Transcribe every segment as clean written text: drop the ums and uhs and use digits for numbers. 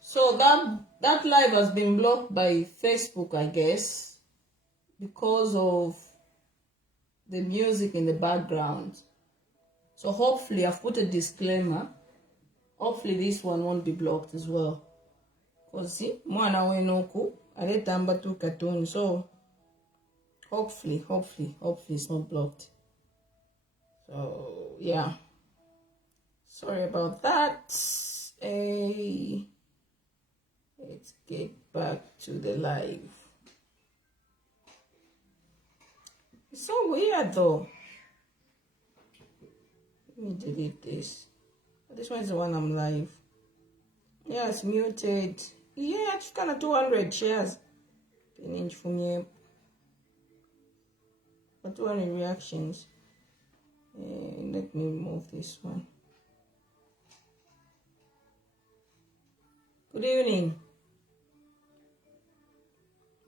So that live has been blocked by Facebook, I guess, because of the music in the background. So hopefully I've put a disclaimer. Hopefully this one won't be blocked as well. Because see, mwana wenoku aletamba tu cartoon. So hopefully it's not blocked. So yeah. Sorry about that. Let's get back to the live. It's so weird though. Let me delete this. This one is the one I'm live. Yeah, it's muted. Yeah, it's kind of 200 shares. An inch from here. But 200 reactions. Let me move this one. Good evening.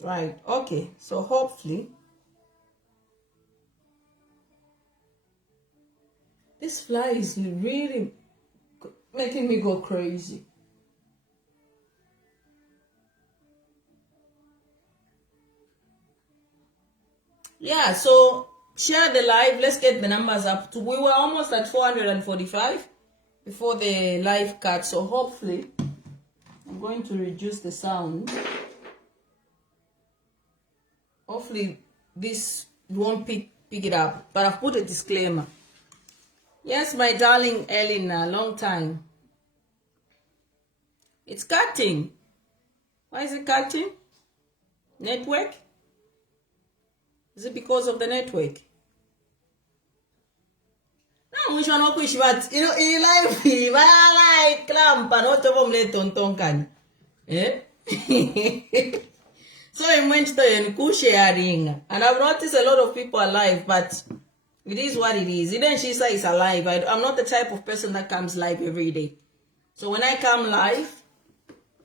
Right, okay. So hopefully this fly is really making me go crazy. Yeah, so share the live. Let's get the numbers up. We were almost at 445 before the live cut. So hopefully, I'm going to reduce the sound. Hopefully, this won't pick it up. But I've put a disclaimer. Yes, my darling Elena, long time. It's cutting. Why is it cutting? Network? Is it because of the network? No, which one wish, but you know, in life, I like clamp and not of them tonton. Eh? So I went to the sharing, and I've noticed a lot of people are live, but it is what it is. Even she says it's alive. I'm not the type of person that comes live every day. So when I come live,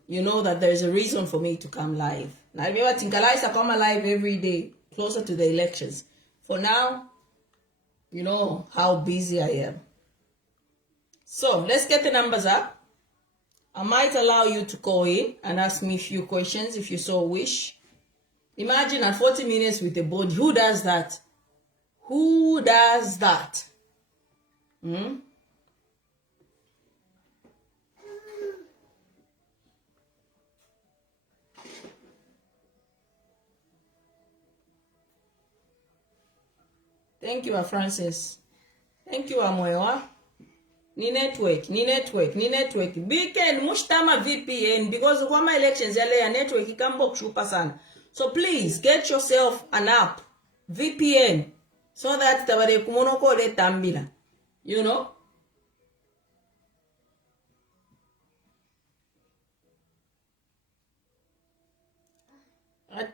you know that there's a reason for me to come live. Now, I remember I come live every day, closer to the elections. For now, you know how busy I am. So let's get the numbers up. I might allow you to call in and ask me a few questions if you so wish. Imagine at 40 minutes with a body. Who does that? Who does that? Thank you, Francis. Thank you, Amoyoa. Ni network. Weekend mushtama VPN because kwa my elections yale ya network ikambo kushupa sana. So please get yourself an app, VPN, so that tabare kumonoko le tambila. You know?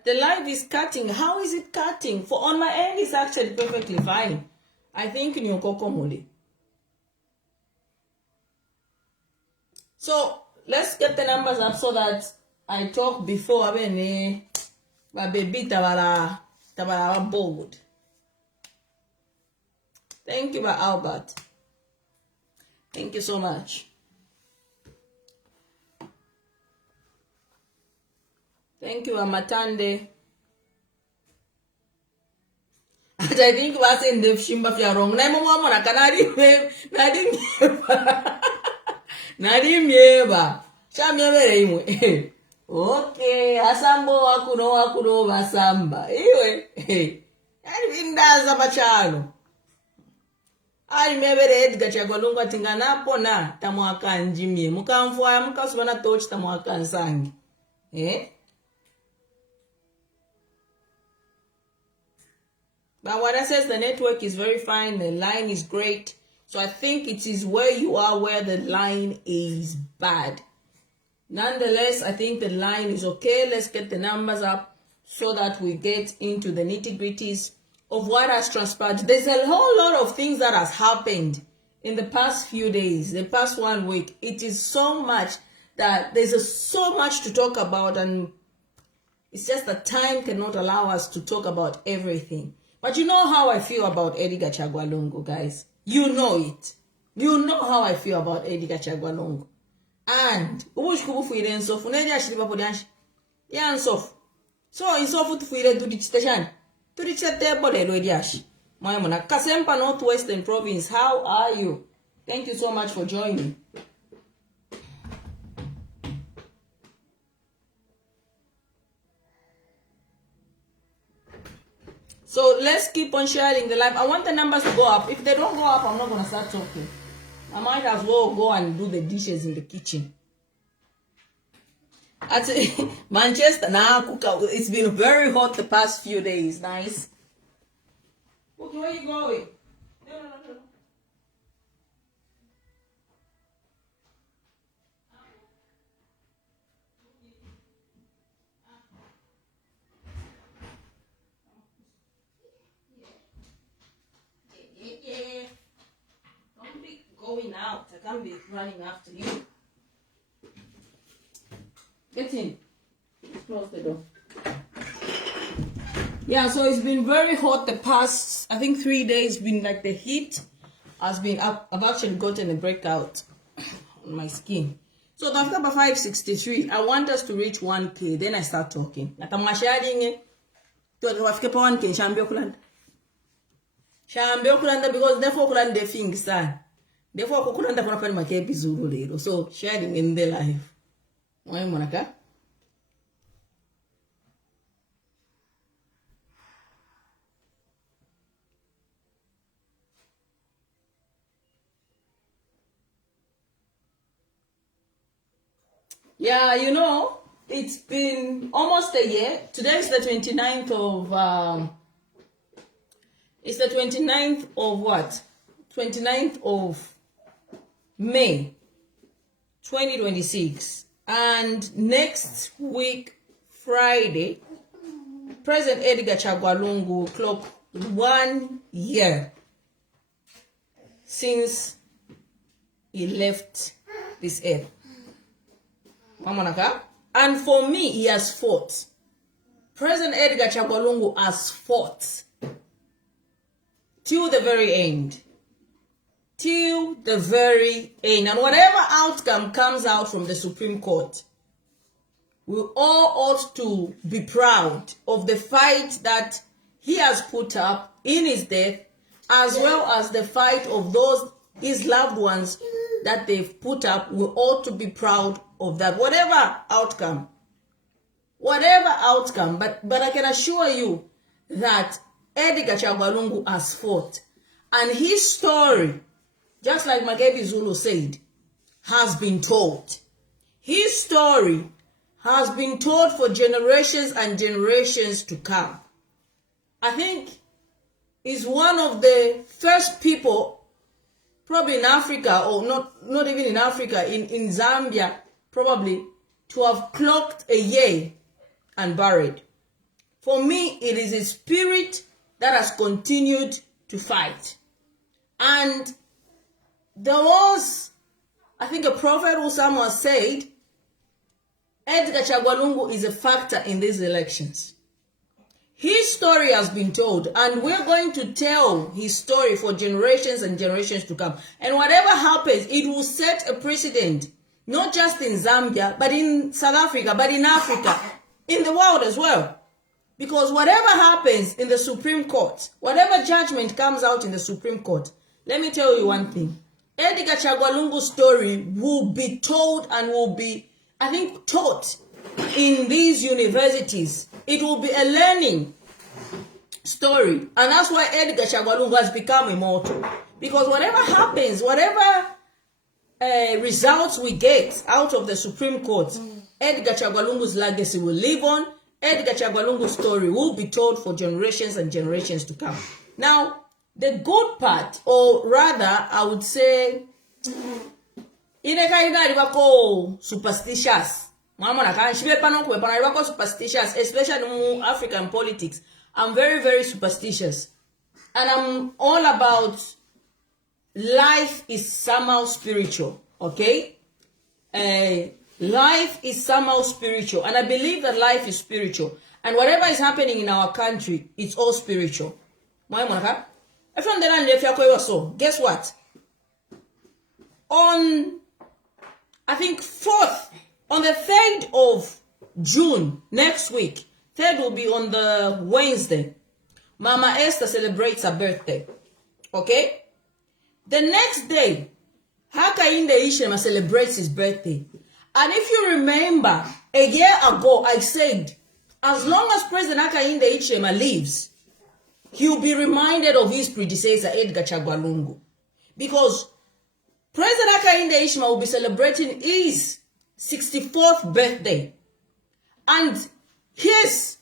The live is cutting. How is it cutting? For on my end, it's actually perfectly fine. I think in your kokomole. So let's get the numbers up so that I talk before baby tabara bold. Thank you, Albert. Thank you so much. Thank you, Amatande. I think was in the shimba fya wrong. Na mama na kanari Nadimyeba. Shamyebere imwe. Okay, asambo wakuno basamba. Iwe. Yani indaza pachalo. Ai mebere Edgar Chagolunga tinganapo na tamwaka njimie. Mukamfwa mukasubana touch tamwaka nsangi. But what I says, the network is very fine, the line is great. So I think it is where you are where the line is bad. Nonetheless, I think the line is okay. Let's get the numbers up so that we get into the nitty-gritties of what has transpired. There's a whole lot of things that has happened in the past few days, the past 1 week. It is so much that there's so much to talk about, and it's just that time cannot allow us to talk about everything. But you know how I feel about Edgar Chagwa, guys. You know it. You know how I feel about Edgar Chagwa. And so in so to feel to the station. To the table, Maimona Kasempa Northwestern Province, how are you? Thank you so much for joining. So let's keep on sharing the live. I want the numbers to go up. If they don't go up, I'm not going to start talking. I might as well go and do the dishes in the kitchen. At Manchester, it's been very hot the past few days. Nice. Okay, where are you going? No. Yeah. Don't be going out. I can't be running after you. Get in. Close the door. Yeah, so it's been very hot the past, I think 3 days. Been like the heat has been up. I've actually gotten a breakout on my skin. So after 563, I want us to reach 1K. Then I start talking. I'm sharing it. To 1K, Shambio kulanda because therefore kulanda the things son. Therefore kulanda kuna pali makepi zuru lero. So sharing in the life. Mwae monaka. Yeah, you know, it's been almost a year. Today is the 29th of it's the 29th of what? 29th of May 2026. And next week, Friday, President Edgar Chagwa Lungu will clock 1 year since he left this earth. And for me, he has fought. President Edgar Chagwa Lungu has fought till the very end. Till the very end. And whatever outcome comes out from the Supreme Court, we all ought to be proud of the fight that he has put up in his death, as well as the fight of those, his loved ones, that they've put up. We ought to be proud of that. Whatever outcome. But I can assure you that Edgar Chagwa Lungu has fought. And his story, just like Makebi Zulu said, has been told. His story has been told for generations and generations to come. I think he's one of the first people, probably in Africa, or not even in Africa, in Zambia, probably, to have clocked a year and buried. For me, it is a spirit that has continued to fight. And there was, I think, a prophet who someone said, Edgar Chagwa Lungu is a factor in these elections. His story has been told, and we're going to tell his story for generations and generations to come. And whatever happens, it will set a precedent, not just in Zambia, but in South Africa, but in Africa, in the world as well. Because whatever happens in the Supreme Court, whatever judgment comes out in the Supreme Court, let me tell you one thing. Edgar Chagwa Lungu's story will be told and will be, I think, taught in these universities. It will be a learning story. And that's why Edgar Chagwa Lungu has become immortal. Because whatever happens, whatever results we get out of the Supreme Court, Edgar Chagwa Lungu's legacy will live on. Edgar Chagwa Lungu's story will be told for generations and generations to come. Now, the good part, or rather, I would say, superstitious. Superstitious, especially in African politics. I'm very, very superstitious. And I'm all about life is somehow spiritual, okay? Life is somehow spiritual. And I believe that life is spiritual. And whatever is happening in our country, it's all spiritual. Guess what? On, I think, 4th, on the 3rd of June, next week, 3rd will be on the Wednesday, Mama Esther celebrates her birthday. Okay? The next day, Hakainde Hichilema celebrates his birthday. And if you remember, a year ago, I said, as long as President Hakainde Hichilema lives, he'll be reminded of his predecessor, Edgar Chagwa Lungu. Because President Hakainde Hichilema will be celebrating his 64th birthday. And here's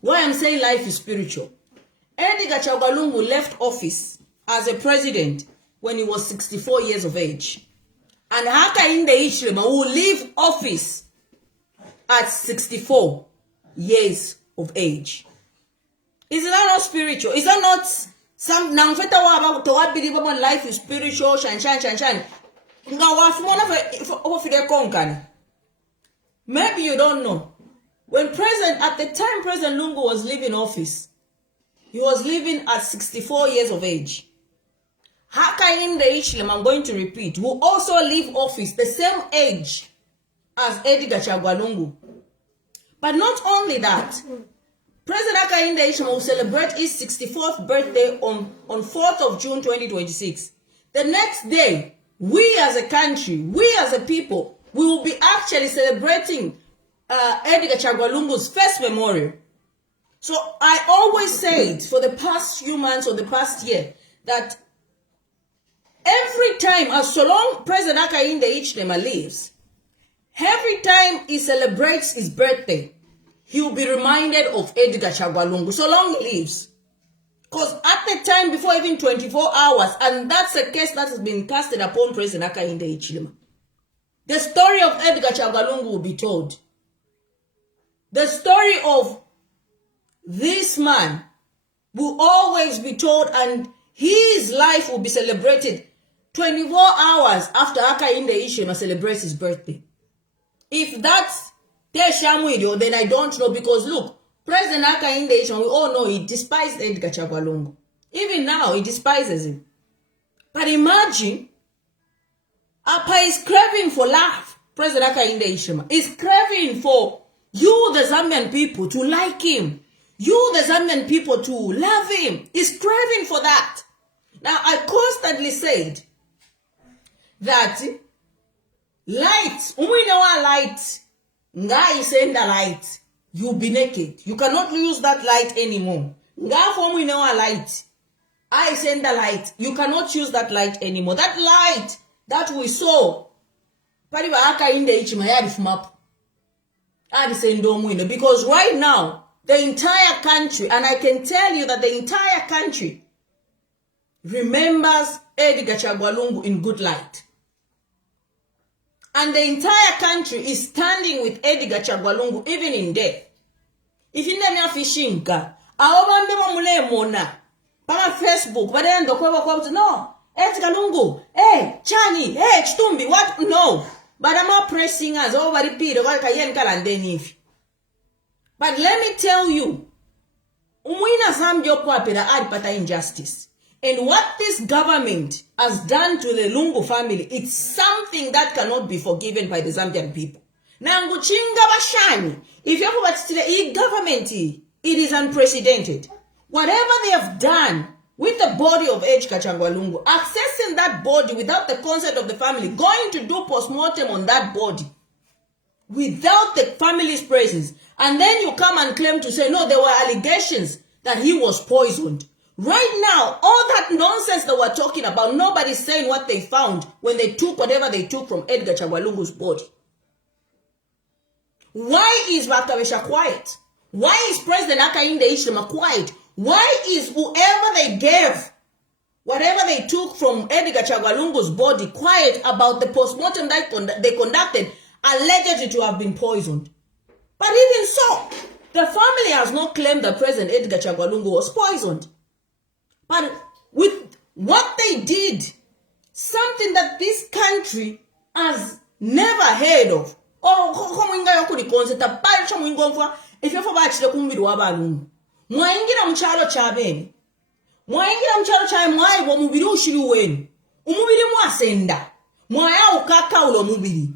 why I'm saying life is spiritual. Edgar Chagwa Lungu left office as a president when he was 64 years of age. And Hakainde Hichilema will leave office at 64 years of age. Is that not spiritual? Is that not some life is spiritual? Maybe you don't know. When at the time President Lungu was leaving office, he was living at 64 years of age. Hakainde Hichilema, I'm going to repeat, will also leave office the same age as Edgar Chagwa Lungu. But not only that, President Hakainde Hichilema will celebrate his 64th birthday on 4th of June 2026. The next day, we as a country, we as a people, we will be actually celebrating Edgar Chagwa Lungu's first memorial. So I always said for the past few months or the past year that every time, as so long President Hakainde Hichilema lives, every time he celebrates his birthday, he will be reminded of Edgar Chagwa Lungu, so long he lives. Because at the time, before even 24 hours, and that's a case that has been casted upon President Hakainde Hichilema, the story of Edgar Chagwa Lungu will be told. The story of this man will always be told, and his life will be celebrated 24 hours after Hakainde Hichilema celebrates his birthday. If that's Teshamuidio, then I don't know, because look, President Hakainde Hichilema, we all know he despised Edgar Chagwa Lungu. Even now, he despises him. But imagine, Apa is craving for love. President Hakainde Hichilema is craving for you, the Zambian people, to like him. You, the Zambian people, to love him. He's craving for that. Now, I constantly said that light, light, Nga send the light, you'll be naked. You cannot use that light anymore. Nga form light, I send the light. You cannot use that light anymore. That light that we saw, because right now, the entire country, and I can tell you that the entire country remembers Edgar Chagwa Lungu in good light. And the entire country is standing with Edgar Chagwa Lungu even in death. If you never fishing ka, mona, Facebook, but then the no, Edgar Lungu, hey, Chani, hey, Chtumbi, what? No. But I'm not pressing us over repeat. But let me tell you, umwina Zambia kwapera adipata injustice. And what this government has done to the Lungu family, it's something that cannot be forgiven by the Zambian people. Nangu chinga bashani. If you have the government, it is unprecedented. Whatever they have done with the body of Edgar Chagwa Lungu, accessing that body without the consent of the family, going to do post-mortem on that body without the family's presence, and then you come and claim to say, no, there were allegations that he was poisoned. Right now, all that nonsense that we're talking about, nobody's saying what they found when they took whatever they took from Edgar Chagwa Lungu's body. Why is Vakabesha quiet? Why is President Hakainde Hichilema quiet? Why is whoever they gave, whatever they took from Edgar Chagwa Lungu's body, quiet about the postmortem that they conducted, alleged to have been poisoned? But even so, the family has not claimed that President Edgar Chagwa Lungu was poisoned. But with what they did, something that this country has never heard of. Mwaingira mchalo chabeni. Mwaingira mchalo chabe mwaibo mubiri ushiri wenu. Umubiri mwasenda. Mwaya ukaka ulo mubiri.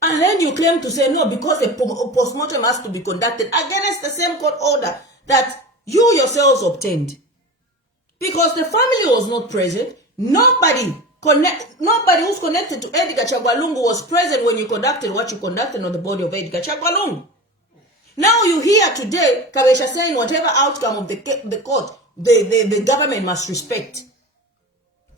And then you claim to say no because a postmortem has to be conducted against the same court order that you yourselves obtained. Because the family was not present. Nobody who's connected to Edgar Chagwa Lungu was present when you conducted what you conducted on the body of Edgar Chagwa Lungu. Now you hear today, Kabesha saying whatever outcome of the court, the government must respect.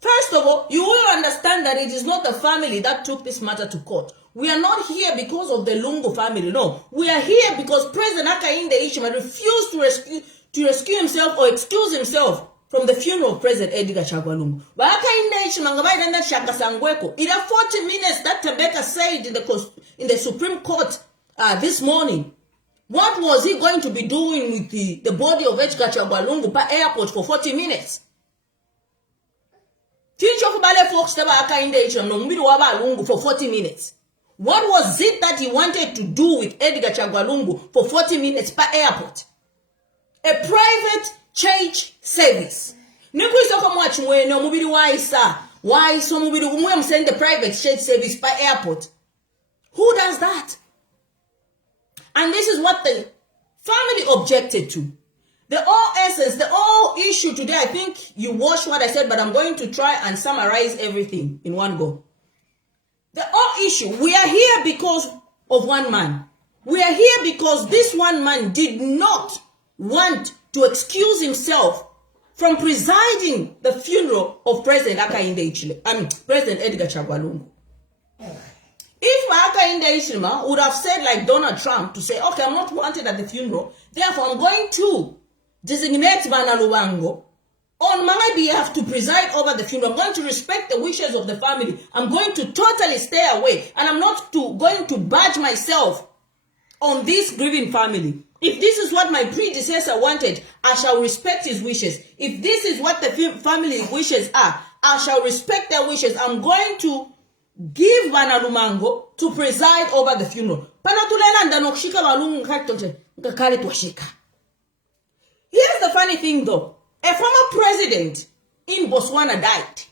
First of all, you will understand that it is not the family that took this matter to court. We are not here because of the Lungu family, no. We are here because President Hakainde Hichilema refused to rescue himself or excuse himself from the funeral of President Edgar Chagwa Lungu. It had 40 minutes that Tebeka said in the Supreme Court this morning. What was he going to be doing with the body of Edgar Chagwa Lungu per airport for 40 minutes? For 40 minutes. What was it that he wanted to do with Edgar Chagwa Lungu for 40 minutes per airport? A private church service. Why send the private church service per airport? Who does that? And this is what the family objected to. The whole essence, the whole issue today, I think you watched what I said, but I'm going to try and summarize everything in one go. The whole issue, we are here because of one man. We are here because this one man did not want to excuse himself from presiding the funeral of President Hakainde Hichilema, President Edgar Chagwa Lungu. If Hakainde Hichilema would have said like Donald Trump to say, okay, I'm not wanted at the funeral, therefore I'm going to designate Bana Lubango on my behalf to preside over the funeral. I'm going to respect the wishes of the family. I'm going to totally stay away. And I'm not going to badge myself on this grieving family. If this is what my predecessor wanted, I shall respect his wishes. If this is what the family wishes are, I shall respect their wishes. I'm going to give Bana Lumango to preside over the funeral. Here's the funny thing though. A former president in Botswana died.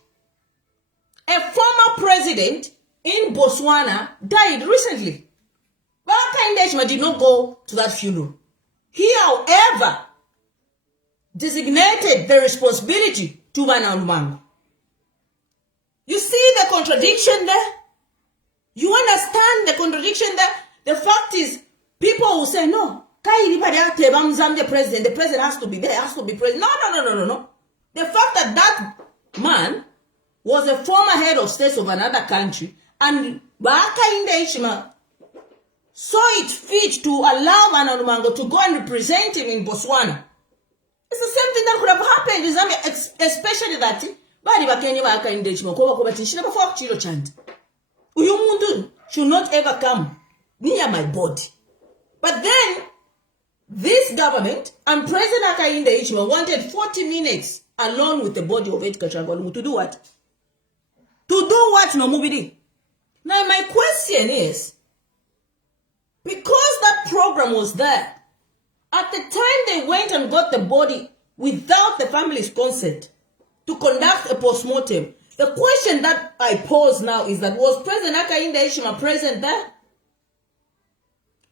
A former president in Botswana died recently. But Hakainde Hichilema did not go to that funeral. He, however, designated the responsibility to Bana Lumango. You see the contradiction there? You understand the contradiction there? The fact is, people will say, no, the president has to be there, has to be present. No. The fact that that man was a former head of state of another country and Hakainde Hichilema saw it fit to allow Bana Lumango to go and represent him in Botswana. It's the same thing that could have happened in Zambia, especially that Uyumundu should not ever come near my body. But then, this government and President Hakainde Hichilema wanted 40 minutes alone with the body of Edgar Chagwa Lungu to do what? To do what, no Mubidi? Now my question is, because that program was there, at the time they went and got the body without the family's consent to conduct a postmortem, the question that I pose now is that, was President Hakainde Hichilema present there?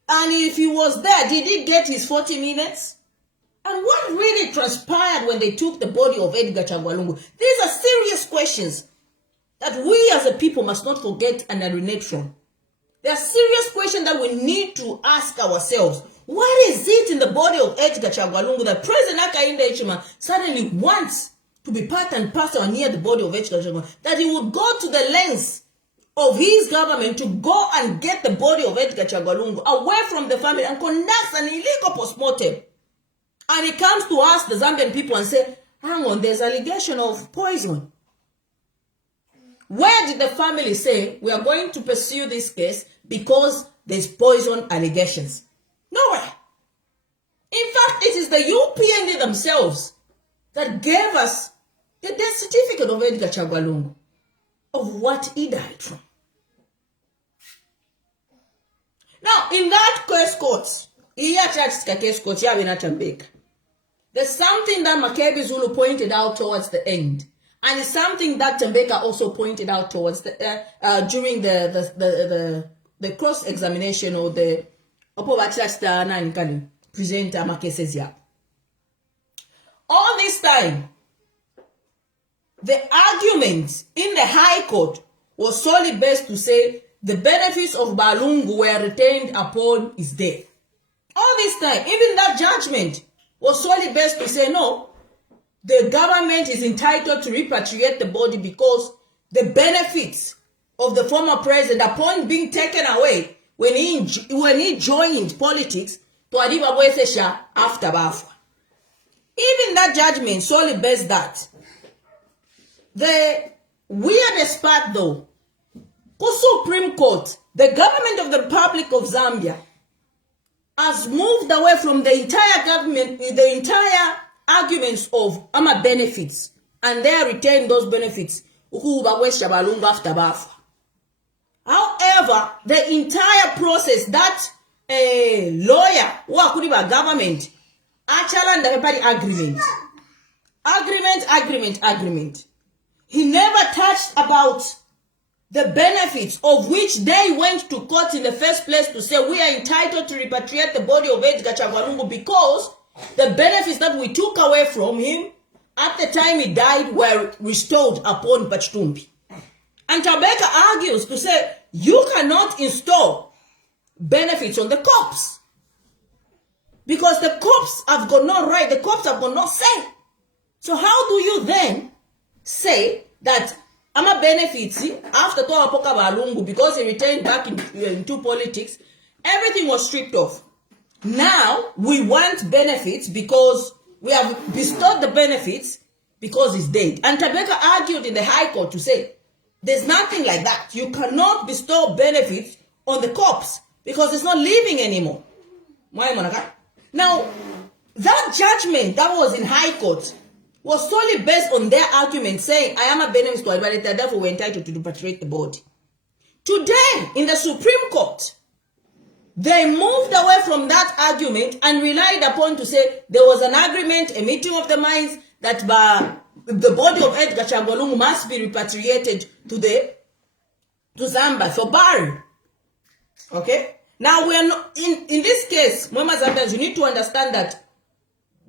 And if he was there, did he get his 40 minutes? And what really transpired when they took the body of Edgar Chagwa Lungu? These are serious questions that we as a people must not forget and urinate from. They are serious questions that we need to ask ourselves. What is it in the body of Edgar Chagwa Lungu that President Hakainde Hichilema suddenly wants to be part and parcel near the body of Edgar Chagwa Lungu, that he would go to the lengths of his government to go and get the body of Edgar Chagwa Lungu away from the family and conduct an illegal postmortem? And he comes to ask the Zambian people and say, hang on, there's allegation of poison. Where did the family say, we are going to pursue this case because there's poison allegations? Nowhere. In fact, it is the UPND themselves that gave us the death certificate of Edgar Chagwalungu, of what he died from. Now, in that case court, there's something that Makebi Zulu pointed out towards the end, and it's something that Tembeka also pointed out towards the during the cross examination or the presenter Makesezia. All this time, the argument in the High Court was solely based to say the benefits of Balungu were retained upon his death. All this time, even that judgment was solely based to say no, the government is entitled to repatriate the body because the benefits of the former president, upon being taken away when he joined politics, to Adiba Bwesesha after Bafwa. Even that judgment solely based that. The weirdest part though, the Supreme Court, the government of the Republic of Zambia, has moved away from the entire government, the entire arguments of AMA benefits, and they retain those benefits after Bafwa. However, the entire process that a lawyer who government actually the agreement. He never touched about the benefits of which they went to court in the first place to say we are entitled to repatriate the body of Edgar Chagwalungu because the benefits that we took away from him at the time he died were restored upon Pachitumbi. And Tabeka argues to say you cannot install benefits on the corpse because the corpse have got no right, the corpse have got no say. So how do you then say that Ama benefits after Toa Poka Balungu because he returned back into politics, everything was stripped off. Now we want benefits because we have bestowed the benefits because he's dead. And Tabeka argued in the High Court to say there's nothing like that. You cannot bestow benefits on the corpse because it's not living anymore. Now, that judgment that was in High Court was solely based on their argument saying, I am a benefit to everybody, therefore we're entitled to repatriate the body. Today, in the Supreme Court, they moved away from that argument and relied upon to say there was an agreement, a meeting of the minds, that the body of Edgar Chagwalungu must be repatriated to Zambia for burial. Okay? Now, we are not, in this case, Mama Zambians, you need to understand that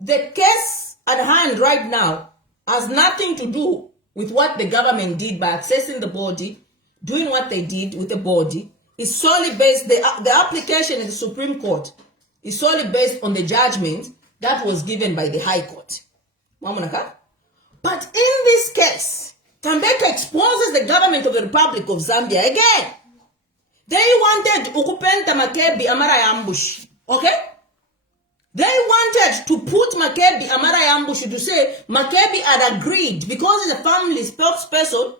the case at hand right now has nothing to do with what the government did by accessing the body, doing what they did with the body. It's solely based, the application in the Supreme Court is solely based on the judgment that was given by the High Court. But in this case, Tambeka exposes the government of the Republic of Zambia again. They wanted Ukupenta Makebi Amara ambush. Okay? They wanted to put Makebi Amara ambush to say Makebi had agreed because he's a family spokesperson.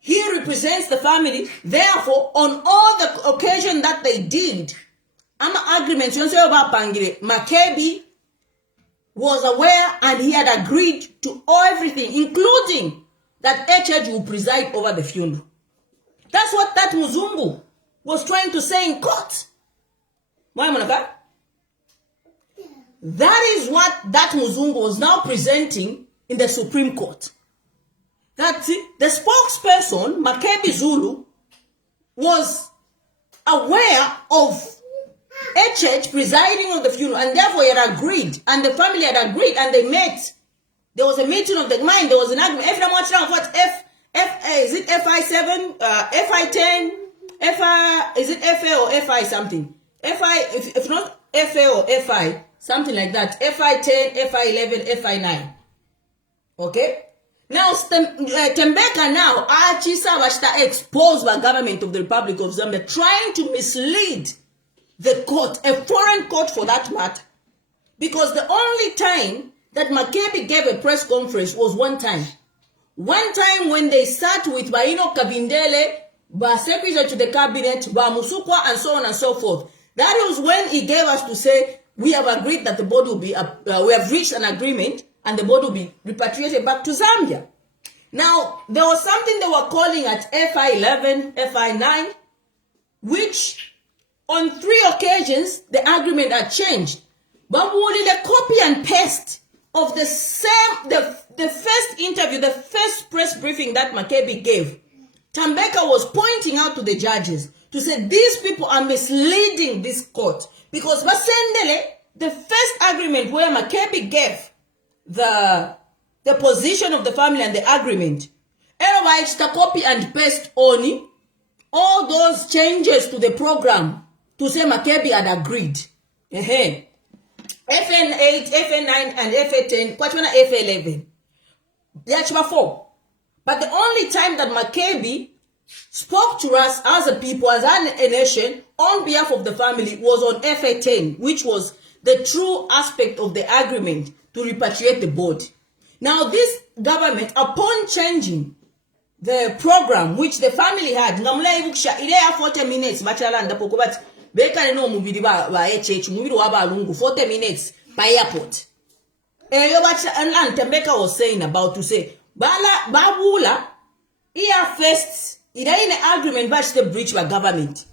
He represents the family. Therefore, on all the occasion that they did, agreements, Makebi was aware and he had agreed to everything, including that HH will preside over the funeral. That's what that Muzungu was trying to say in court. That is what that Muzungu was now presenting in the Supreme Court. That the spokesperson, Makebi Zulu, was aware of HH presiding on the funeral, and therefore he had agreed, and the family had agreed, and they met. There was a meeting of the mind, there was an agreement. Everyone watched around what is it FI7, FI10, FI, is it FA or FI something? FI, if not FA or FI, something like that. FI10, FI11, FI9. Okay? Now, Tembeka now, Achisa Washta exposed by government of the Republic of Zambia, trying to mislead the court, a foreign court for that matter. Because the only time that Makebi gave a press conference was one time. One time when they sat with Baino Kabindele, Secretary to the Cabinet, Musukwa, and so on and so forth. That was when he gave us to say, we have agreed that the body will be, we have reached an agreement, and the body will be repatriated back to Zambia. Now, there was something they were calling at FI11, FI9, which on 3 occasions, the agreement had changed. But we wanted a copy and paste of the first interview, the first press briefing that Makebi gave. Tambeka was pointing out to the judges to say these people are misleading this court. Because Basendele, the first agreement where Makebi gave the position of the family and the agreement, everybody to copy and paste on all those changes to the program to say Makebi had agreed. FN8, FN9, and FN10, Kwachwana FN11. Yachima 4. But the only time that Makebi spoke to us as a people, as a nation, on behalf of the family was on FA10, which was the true aspect of the agreement to repatriate the body. Now, this government, upon changing the program which the family had, 40 minutes, 40 minutes by airport. Tembeka was saying about to say, Babula, here first, it ain't an agreement but the breach by government.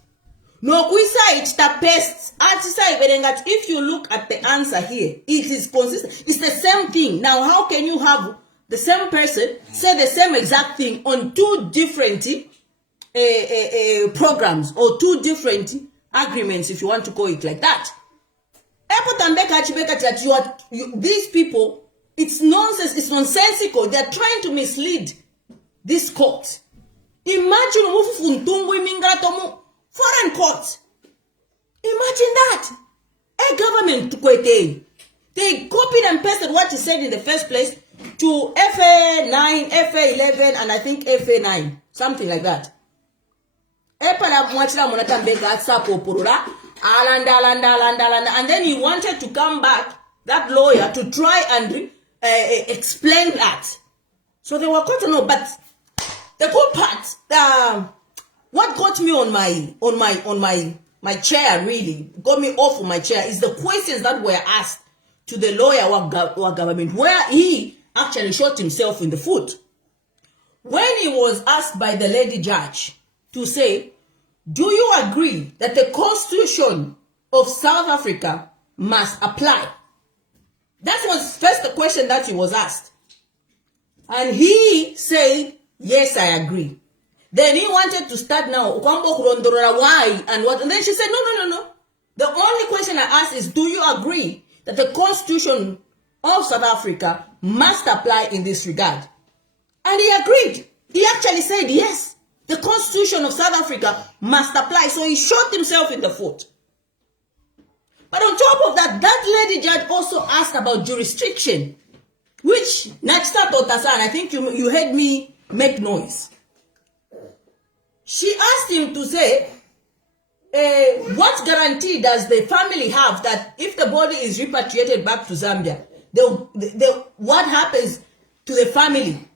No, we say it's the best. If you look at the answer here, it is consistent. It's the same thing. Now, how can you have the same person say the same exact thing on 2 different programs or 2 different agreements, if you want to call it like that? These people, it's nonsense, it's nonsensical. They're trying to mislead this court. Imagine foreign court. Imagine that. A government, they copied and pasted what he said in the first place to FA9, FA11, and I think FA9, something like that. And then he wanted to come back, that lawyer, to try and explain that. So they were caught to know, but the good part, what got me on my chair, really got me off of my chair, is the questions that were asked to the lawyer or government, where he actually shot himself in the foot. When he was asked by the lady judge to say, do you agree that the Constitution of South Africa must apply? That was first the question that he was asked. And he said, yes, I agree. Then he wanted to start now, why and what? And then she said, no. The only question I asked is, do you agree that the Constitution of South Africa must apply in this regard? And he agreed. He actually said, yes, the Constitution of South Africa must apply. So he shot himself in the foot. But on top of that, that lady judge also asked about jurisdiction, which Nachta Totasan, I think you heard me make noise. She asked him to say, what guarantee does the family have that if the body is repatriated back to Zambia, what happens to the family?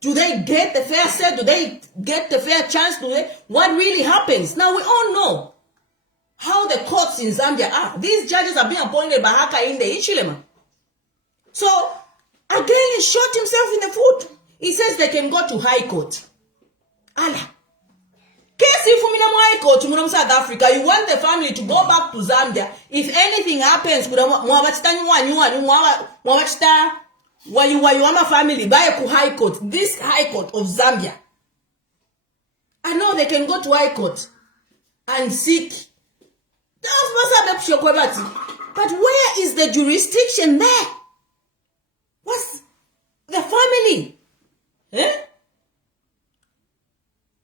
Do they get the fair say? Do they get the fair chance? What really happens? Now, we all know how the courts in Zambia are. These judges are being appointed by Hakainde Hichilema. So, again, he shot himself in the foot. He says they can go to High Court. Allah. South Africa, you want the family to go back to Zambia. If anything happens, family buy to High Court, this High Court of Zambia. I know they can go to High Court and seek. But where is the jurisdiction there? What's the family?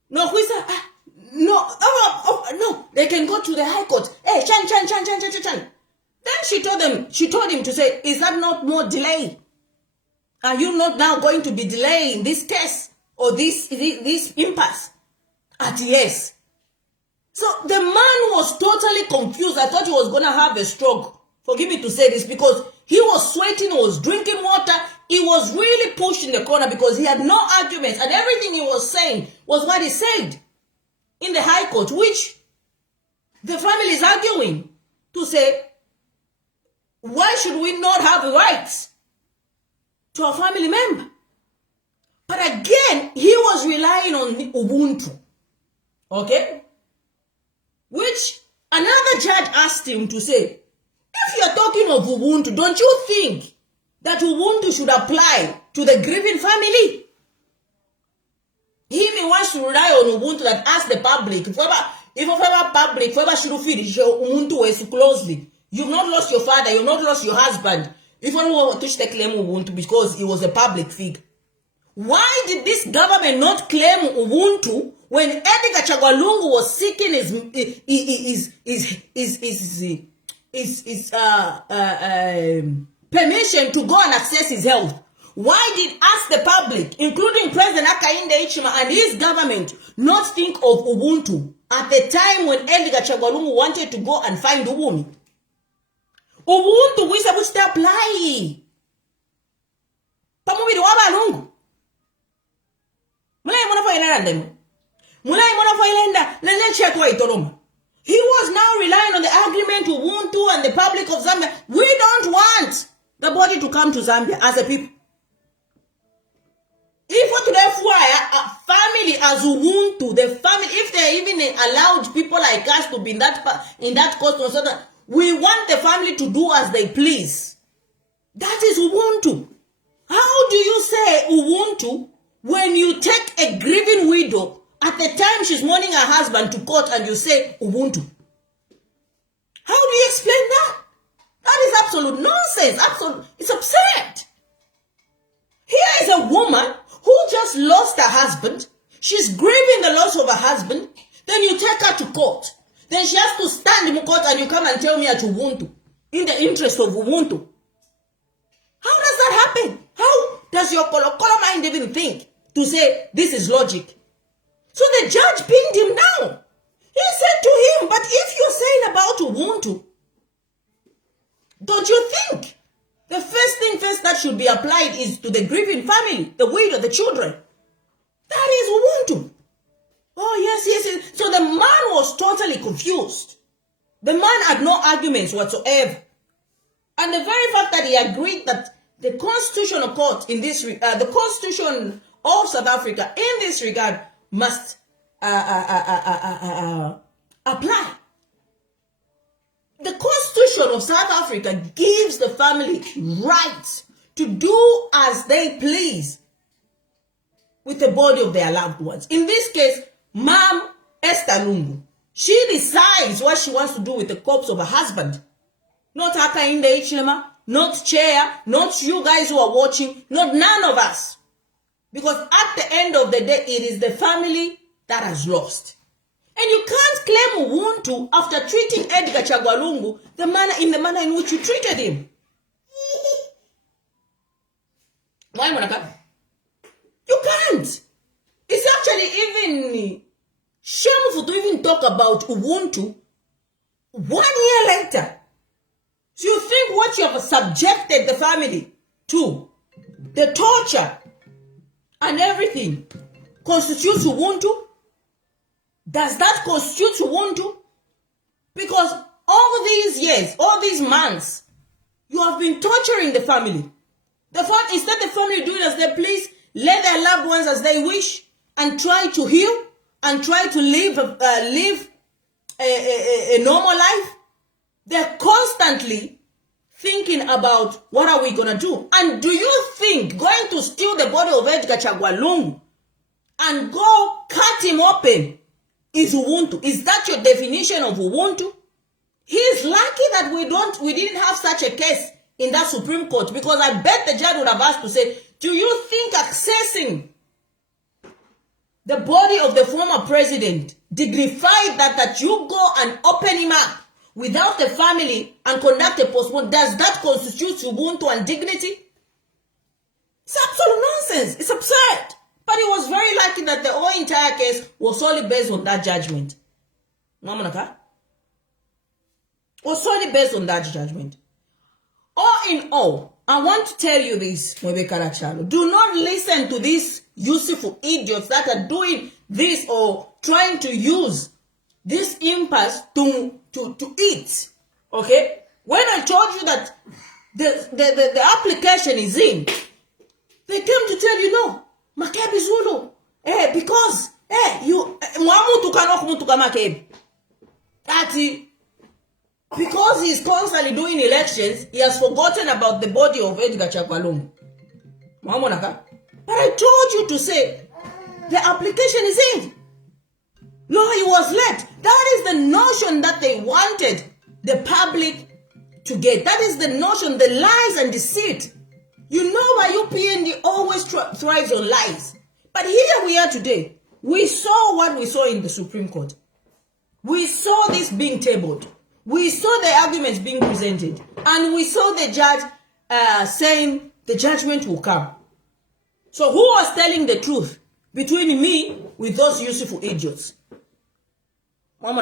No, who is that? No, no, they can go to the High Court. Hey, Chan. Then she told him to say, is that not more delay? Are you not now going to be delaying this case or this impasse? At yes. So the man was totally confused. I thought he was going to have a stroke. Forgive me to say this, because he was sweating, he was drinking water. He was really pushed in the corner because he had no arguments, and everything he was saying was what he said in the High Court, which the family is arguing to say, why should we not have rights to a family member? But again, he was relying on Ubuntu. Okay? Which another judge asked him to say, if you're talking of Ubuntu, don't you think that Ubuntu should apply to the grieving family? He wants to rely on Ubuntu that ask the public, if ever public, whoever should feel Ubuntu is closely. You've not lost your father, you've not lost your husband. If you want to claim Ubuntu because it was a public figure. Why did this government not claim Ubuntu when Edgar Chagwalungu was seeking his permission to go and access his health? Why did us, the public, including President Hakainde Hichilema and his government, not think of Ubuntu at the time when Edgar Chagwalungu wanted to go and find Ubuntu? Ubuntu we supposed to apply. Pamubiri wabalungu. He was now relying on the agreement of Ubuntu and the public of Zambia. We don't want the body to come to Zambia as a people. If a family as Ubuntu, the family, if they even allowed people like us to be in that court, so that we want the family to do as they please. That is Ubuntu. How do you say Ubuntu when you take a grieving widow at the time she's mourning her husband to court and you say Ubuntu? How do you explain that? That is absolute nonsense. It's absurd. Here is a woman who just lost her husband. She's grieving the loss of her husband. Then you take her to court. Then she has to stand in court and you come and tell me at Ubuntu. In the interest of Ubuntu. How does that happen? How does your color mind even think to say this is logic? So the judge pinned him down. He said to him, but if you're saying about Ubuntu, don't you think the first thing that should be applied is to the grieving family, the widow, the children? That is Ubuntu. Oh, yes. So the man was totally confused. The man had no arguments whatsoever. And the very fact that he agreed that the constitutional court in this, the constitution of South Africa in this regard must apply. The constitution of South Africa gives the family rights to do as they please with the body of their loved ones. In this case, Ma'am Esther Lungu, she decides what she wants to do with the corpse of her husband. Not Hakainde Hichilema, not Chair, not you guys who are watching, not none of us. Because at the end of the day, it is the family that has lost. And you can't claim Ubuntu after treating Edgar Chagwalungu in the manner in which you treated him. Why, Monica? You can't. It's actually even shameful to even talk about Ubuntu 1 year later. So you think what you have subjected the family to, the torture and everything, constitutes Ubuntu? Does that constitute Ubuntu? Because all these years, all these months, you have been torturing the family. Instead the family doing as they please, let their loved ones as they wish, and try to heal, and try to live a normal life. They're constantly thinking about what are we going to do. And do you think going to steal the body of Edgar Chagwalungu and go cut him open is Ubuntu? Is that your definition of Ubuntu? He's lucky that we didn't have such a case in that Supreme Court, because I bet the judge would have asked to say, do you think accessing the body of the former president dignified that you go and open him up without the family and conduct a postmortem? Does that constitute Ubuntu and dignity? It's absolute nonsense. It's absurd. But he was very lucky that the whole entire case was solely based on that judgment. Was solely based on that judgment. All in all, I want to tell you this, Mwebe Karachalo. Do not listen to these useful idiots that are doing this or trying to use this impasse to eat. Okay? When I told you that the application is in, they came to tell you no. Makebi Zulu. Because you Mwamutu kanok mutuka Makebi. Because he's constantly doing elections, he has forgotten about the body of Edgar Chagwa. But I told you to say the application is in. No, he was late. That is the notion that they wanted the public to get. That is the notion, the lies and deceit. You know why UPND always thrives on lies. But here we are today. We saw what we saw in the Supreme Court. We saw this being tabled. We saw the arguments being presented. And we saw the judge saying the judgment will come. So who was telling the truth between me with those useful idiots? And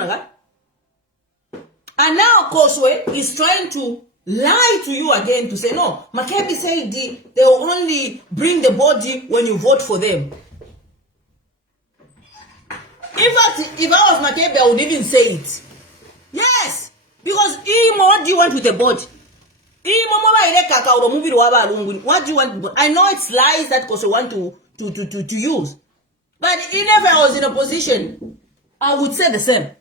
now Koswe is trying to lie to you again to say, no, Makebi said they will only bring the body when you vote for them. In fact, if I was Makebi, I would even say it. Yes, because what do you want with the body? What do you want? I know it's lies that Koswe want to use. But even if I was in a position, I would say the same.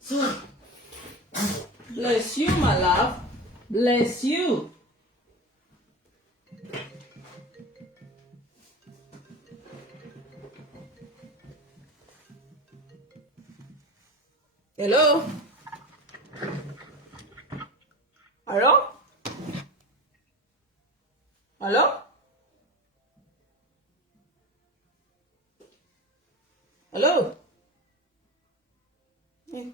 So, bless you, my love. Bless you. Hello? Hello? Hello? Hello? Yeah.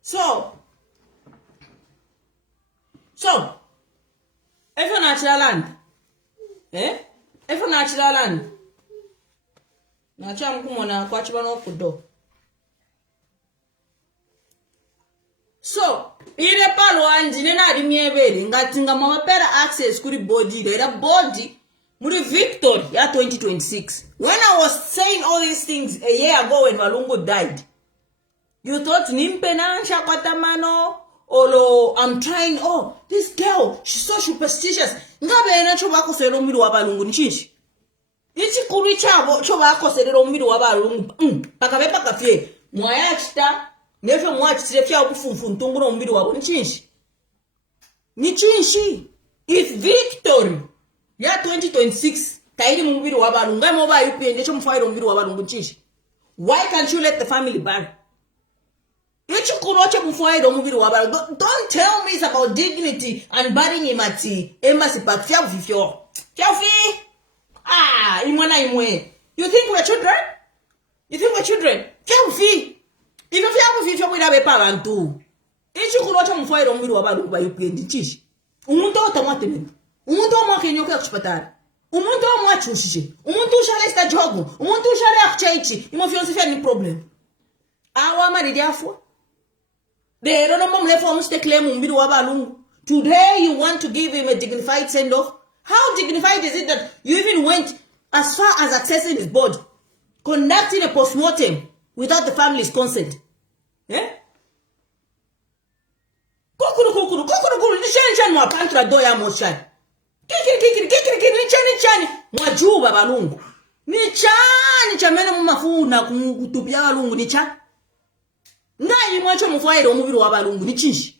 So, if you're natural land, if you're natural land, natural kumona kwa chibano kudo. So, ile palo anjine na rimyebere ngatinga mama pera access kuri body, the body muri victory ya 2026. When I was saying all these things, things a year ago when Walungu died. You thought Nimpenansha Kwatamano, Olo, I'm trying, oh, this girl, she's so superstitious. Ngabe ena chobako sero miru wabalungu nichinshi. Ichi kuricha chobako sero miru wabalungu. Pakabe pakafie. Mwayachita, nefe mwachitire fya ufunfuntungu no miru wabalungu nichinshi. Nichinshi. It's victory. Ya 2026. Kaini mumbiru wabalungu. Ngai moba UPND chomu fire mbiru wabalungu nichinshi. Why can't you let the family bury? Don't tell me it's about dignity and burying him at the embassy park. Ah, you think we're children? You think we're children? If you have a parent too, if you could watch him fire on me by UPND chish. Umuntu automatically. Umuntu makinyoka hospital. Umuntu mwachushi. Umuntu share sta jogo. Umuntu share akchaichi. Imofionse fe any problem. Awa mari therefore. They don't know. Today you want to give him a dignified send-off. How dignified is it that you even went as far as accessing his body, conducting a post-mortem without the family's consent? Eh? Ngai mwacho mufwaire omubiri wabalungu nichinshi.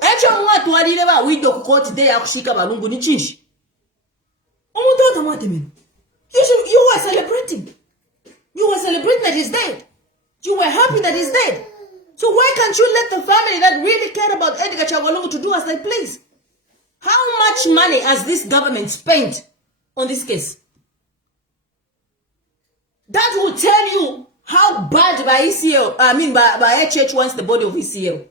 Echo mwatu walire ba wido ku court day akushika balungu nichinshi. Omuntu otamate mino. You were celebrating. You were celebrating that he's dead. You were happy that he's dead. So why can't you let the family that really care about Edgar Chagwalungu to do as they please? How much money has this government spent on this case? That will tell you how bad by ECL, by HH wants the body of ECL.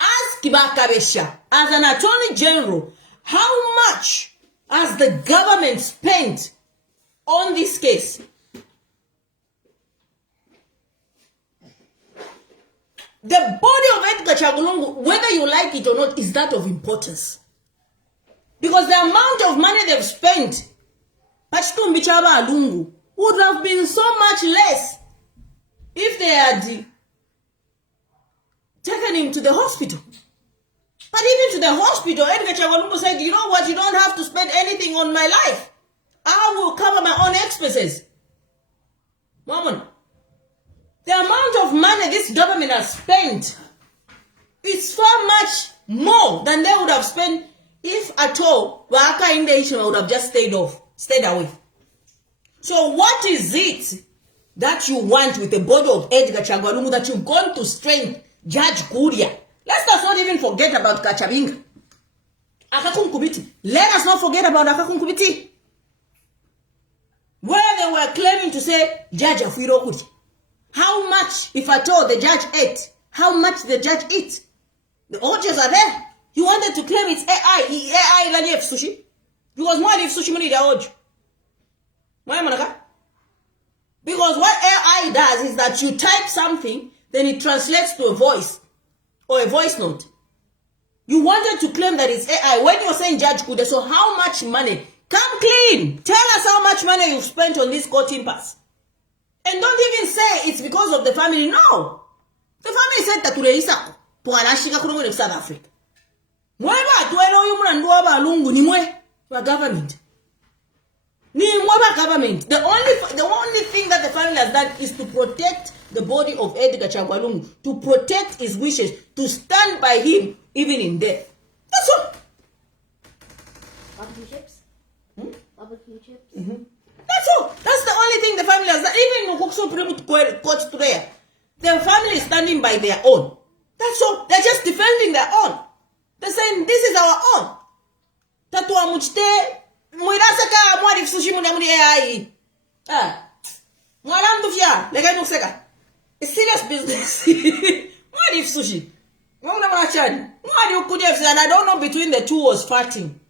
Ask Kibakabesha, as an attorney general, how much has the government spent on this case? The body of Edgar Chagulungu, whether you like it or not, is that of importance. Because the amount of money they've spent, Pachitu Mbichaba Alungu, would have been so much less if they had taken him to the hospital. But even to the hospital, Edgar Chagulungu said, you know what, you don't have to spend anything on my life. I will cover my own expenses. Mama, the amount of money this government has spent is far much more than they would have spent if at all Hakainde Hichilema would have just stayed away. So what is it that you want with the body of Edgar Chagwalungu that you've gone to strain Judge Kuria? Let's not even forget about Kachabinga. Akakunkubiti. Let us not forget about Akakunkubiti. Where they were claiming to say, Judge Afuiro Kuti. How much, if at all, the judge ate? How much the judge eat? The audios are there. You wanted to claim it's AI. AI lani F sushi. Because why if sushi money the audio? Why manaka? Because what AI does is that you type something, then it translates to a voice or a voice note. You wanted to claim that it's AI. When you're saying Judge Kuda, so how much money? Come clean. Tell us how much money you've spent on this court impasse. And don't even say it's because of the family. No. The family said that Turelisa Puanashika Kurungu in South Africa. Mweba tuelo yumuranduaba lungu ni mwe wa government. Ni mweba government. The only thing that the family has done is to protect the body of Edgar Chagwalungu, to protect his wishes, to stand by him even in death. That's all. Barbecue chips? Barbecue chips? That's all. That's the only thing the family has done. Even Mukuk Supreme Court today, the family is standing by their own. That's all. They're just defending their own. They're saying, this is our own. Tatua Muchte, Muirasaka, Mwadif Sushi Munamuni AI. Mwadamdufia, Legai Museka. It's serious business. Mwadif Sushi. And I don't know between the two was fighting.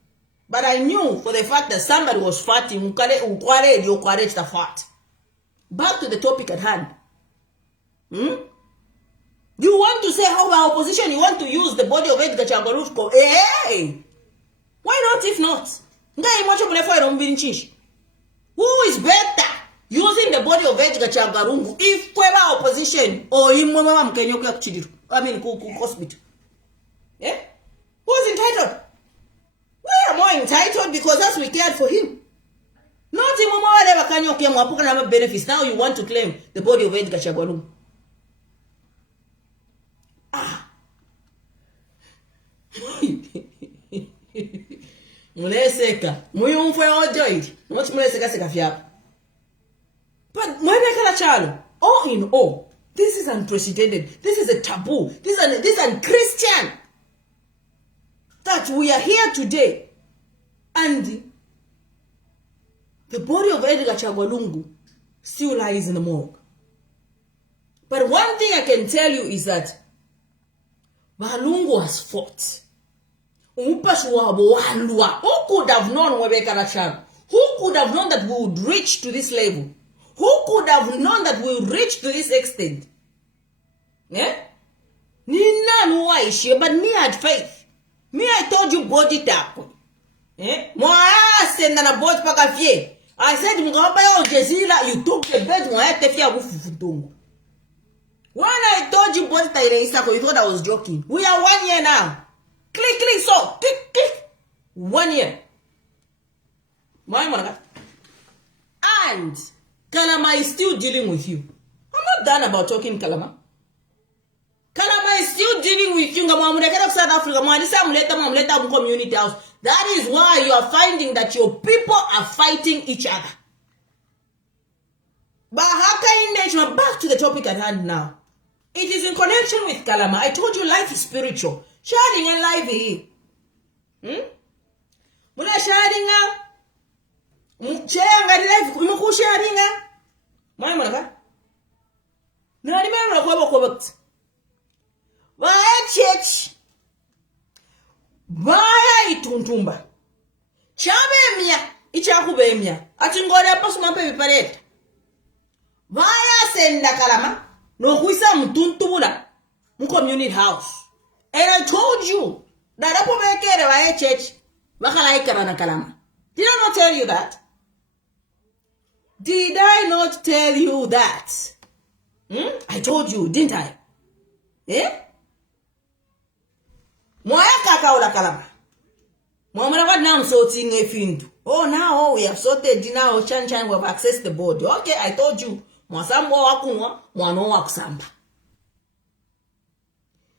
But I knew for the fact that somebody was fighting. You correct the fact. Back to the topic at hand. You want to say how our opposition, you want to use the body of Edgar Chagwalungu. Hey! Why not if not? Who is better? You body of Edgar Chagarungu, if kweba opposition, or imwema mkenyoku ya kuchidiru. I mean, hospital. Yeah? Who's entitled? We are more entitled because that's we cared for him. Not in whatever kanyoku ya mwapuka na benefits. Now you want to claim the body of Edgar Chagarungu. Muleseka. Muyumfwe ojoid. Not muleseka seka fiapo. But all in all, this is unprecedented. This is a taboo. This is unchristian. That we are here today. And the body of Edgar Chagwalungu still lies in the morgue. But one thing I can tell you is that Balungu has fought. Who could have known Who could have known that we would reach to this level? Who could have known that we would reach to this extent? Yeah? Nina nuaishi, but me had faith. Me, I told you body tap. Eh? I said you took the bed when I told you body tap, you thought I was joking. We are 1 year now. Click, so click. 1 year. And Kalama is still dealing with you. I'm not done about talking Kalama. Kalama is still dealing with you. South Africa, community house. That is why you are finding that your people are fighting each other. But Hakainde, back to the topic at hand now. It is in connection with Kalama. I told you life is spiritual. Sharing and life here. Muna sharing life. Muku sharing my mother. No, I remember what church. Vaya ituntumba. Chabemia. Ichakubemia. Atingore pasuma pe vipareta. Vaya senda Kalama. No kuisa mtuntubula. Community house. And I told you that Apobekere church. Kalama. Did I not tell you that? Did I not tell you that? I told you, didn't I? Eh? Moyaka kaula Kalama. Mwamara now sorting a find. Oh, now we have sorted now. Chan we have accessed the board. Okay, I told you. Mwasambo wakunwa, mwano wakusamba.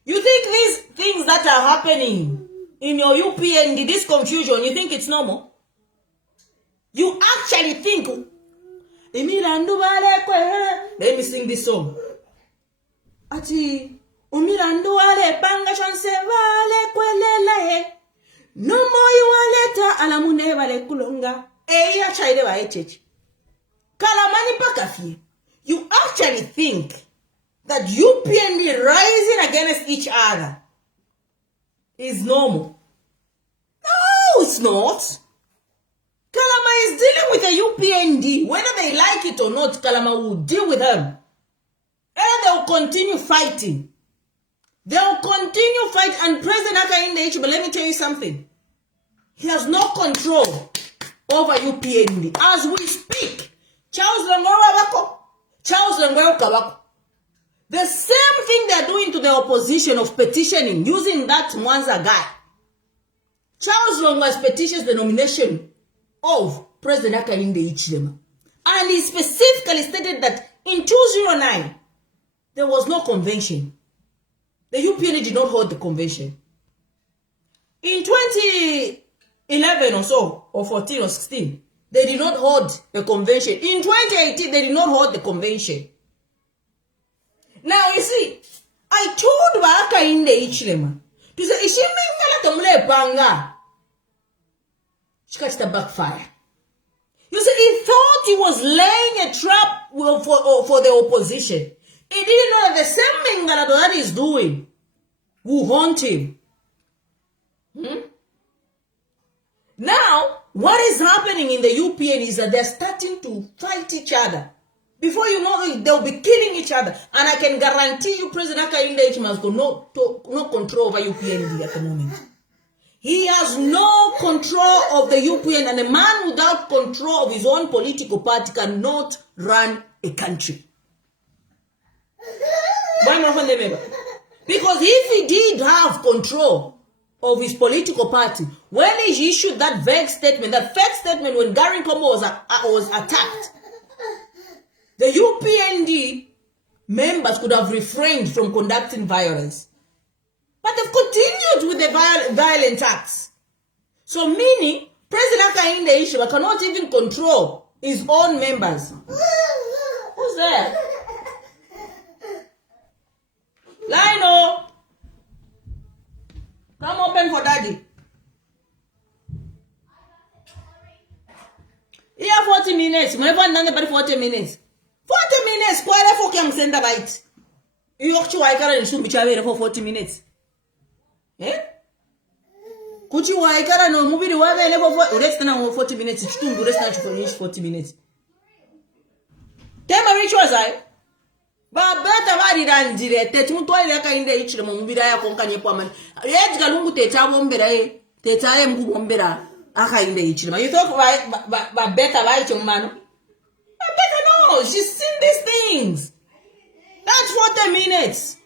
You think these things that are happening in your UPND, this confusion, you think it's normal? You actually think, let me sing this song. Ati, umiranduale panga chance vale kwelele. No more you waleta alamune vale kulonga. Eya chaide wa echechi. Kalamani pakafie. You actually think that UPND rising against each other is normal. No, it's not. Kalama is dealing with the UPND. Whether they like it or not, Kalama will deal with them. And they will continue fighting. They will continue fighting. And President Hakainde Hichilema, but let me tell you something. He has no control over UPND. As we speak, Charles Lengweo Kabako. The same thing they're doing to the opposition of petitioning, using that Mwanza guy. Charles Longwas petitions the nomination of President Hakainde Hichilema. And he specifically stated that in 2009, there was no convention. The UPND did not hold the convention. In 2011 or so, or 14 or 16, they did not hold the convention. In 2018, they did not hold the convention. Now, you see, I told Hakainde Hichilema to say, she backfire. You see, he thought he was laying a trap for the opposition. He didn't know that the same thing that he's doing will haunt him. Now, what is happening in the UPN is that they're starting to fight each other. Before you know it, they'll be killing each other. And I can guarantee you, President Hakainde Hichilema has got no control over UPND at the moment. He has no control of the UPN, and a man without control of his own political party cannot run a country. Because if he did have control of his political party, when he issued that vague statement, that fake statement when Gary Kombo was attacked, the UPND members could have refrained from conducting violence. But they've continued with the violent acts. So meaning, President Hakainde Hichilema cannot even control his own members. Who's there? Lino! Come open for daddy. Here 40 minutes. Never done about 40 minutes. 40 minutes. Quite a fucking send a bite. You actually for 40 minutes. Eh? Could you why can no movie the way never rest now 40 minutes? It's too good rest for finish 40 minutes. Tell my rituals I. But better why did I direct to Hakainde Hichilema movie I company woman. Yet Galungu Teta Wombera, Teta M. Wombera, Hakainde Hichilema. You talk about better right, young man. Better no, she's seen these things. That's 40 minutes.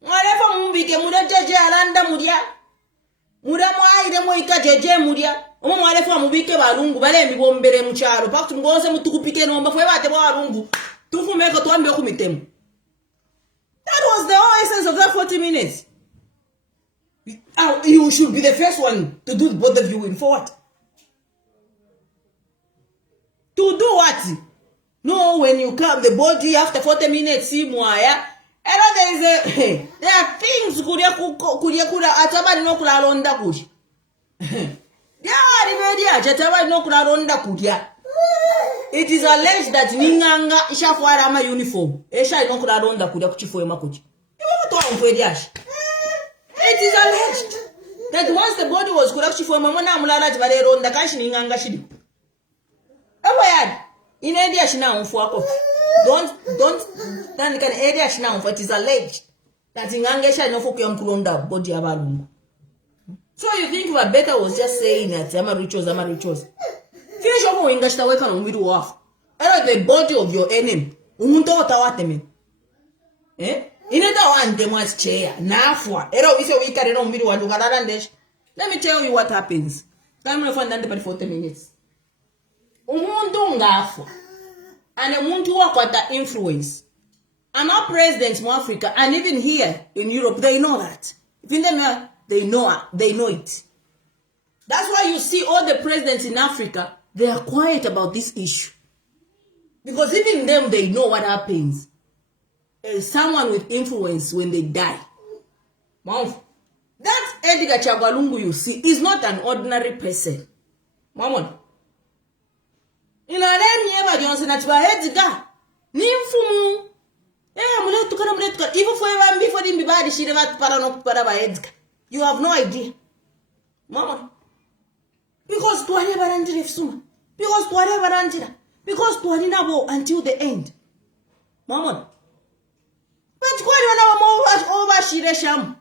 Whatever movie ke muda jeje alanda mudia. Muda mwaide moika jeje mudia. Omo whatever movie ke balungu bale mibombere mucharo. Paktu ngoze mutukupike no mba fwe bate balungu. Tufu meko tuambe okumitemu. That was the whole essence of that 40 minutes. You should be the first one to do both of you in for what? To do what? No, when you come, the body after 40 minutes, see mwaya. There are things kudia atabadi no kula ronda kudia. No kula ronda kudia. It is alleged that Ninganga ishafuara ama uniform. Esha no kula ronda kudia kuchifo makuchi. It is alleged that once the body was kuchifo mamona mulala tibale ronda kashi Ninganga shidi. Ewa in area shina unfuako. Don't then can area now, but it is alleged that Ingangesha no fuku yamkulonda body abalungu. So you think you are better was just saying that ama rituals. Finish off English to wake on middle off. The body of your enemy. Umuntu otawate me. Ineta one them was chair. Nafwa. If you carry on middle one to Galarandesh. Let me tell you what happens. Come on for 40 minutes. Umuntu ngafwa. And a want to work with that influence. And our presidents in Africa, and even here in Europe, they know that. Even them, they know it. That's why you see all the presidents in Africa, they are quiet about this issue. Because even them, they know what happens. Someone with influence when they die. That Edgar Chagwalungu you see is not an ordinary person. Mama. Inalemi Johnson at Edgar. Nimfumu. Even for ever before him body, she never paranop para Edgar. You have no idea. Mama. Because to whatever Andrea Suma. Because to whatever Andrea. Because to Aninabo until the end. Mama. But what over Shiresham?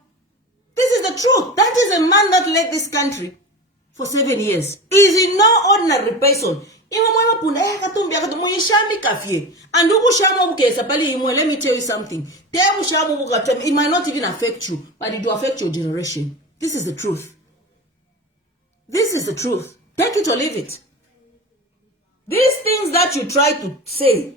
This is the truth. That is a man that led this country for 7 years. Is he no ordinary person? And let me tell you something. It might not even affect you, but it will affect your generation. This is the truth. This is the truth. Take it or leave it. These things that you try to say,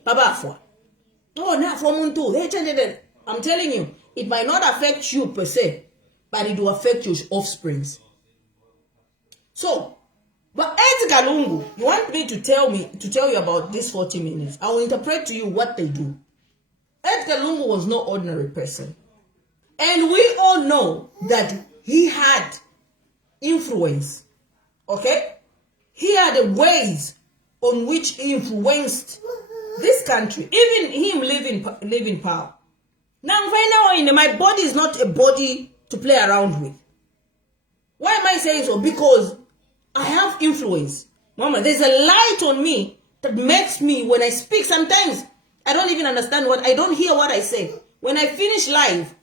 I'm telling you, it might not affect you per se, but it will affect your offsprings. So, but Edgar Lungu, you want me to tell you about this 40 minutes. I will interpret to you what they do. Edgar Lungu was no ordinary person. And we all know that he had influence. Okay? He had the ways on which he influenced this country. Even him living power. Now, right now, my body is not a body to play around with. Why am I saying so? Because I have influence. Mama, there's a light on me that makes me, when I speak, sometimes I don't even understand I don't hear what I say. When I finish live,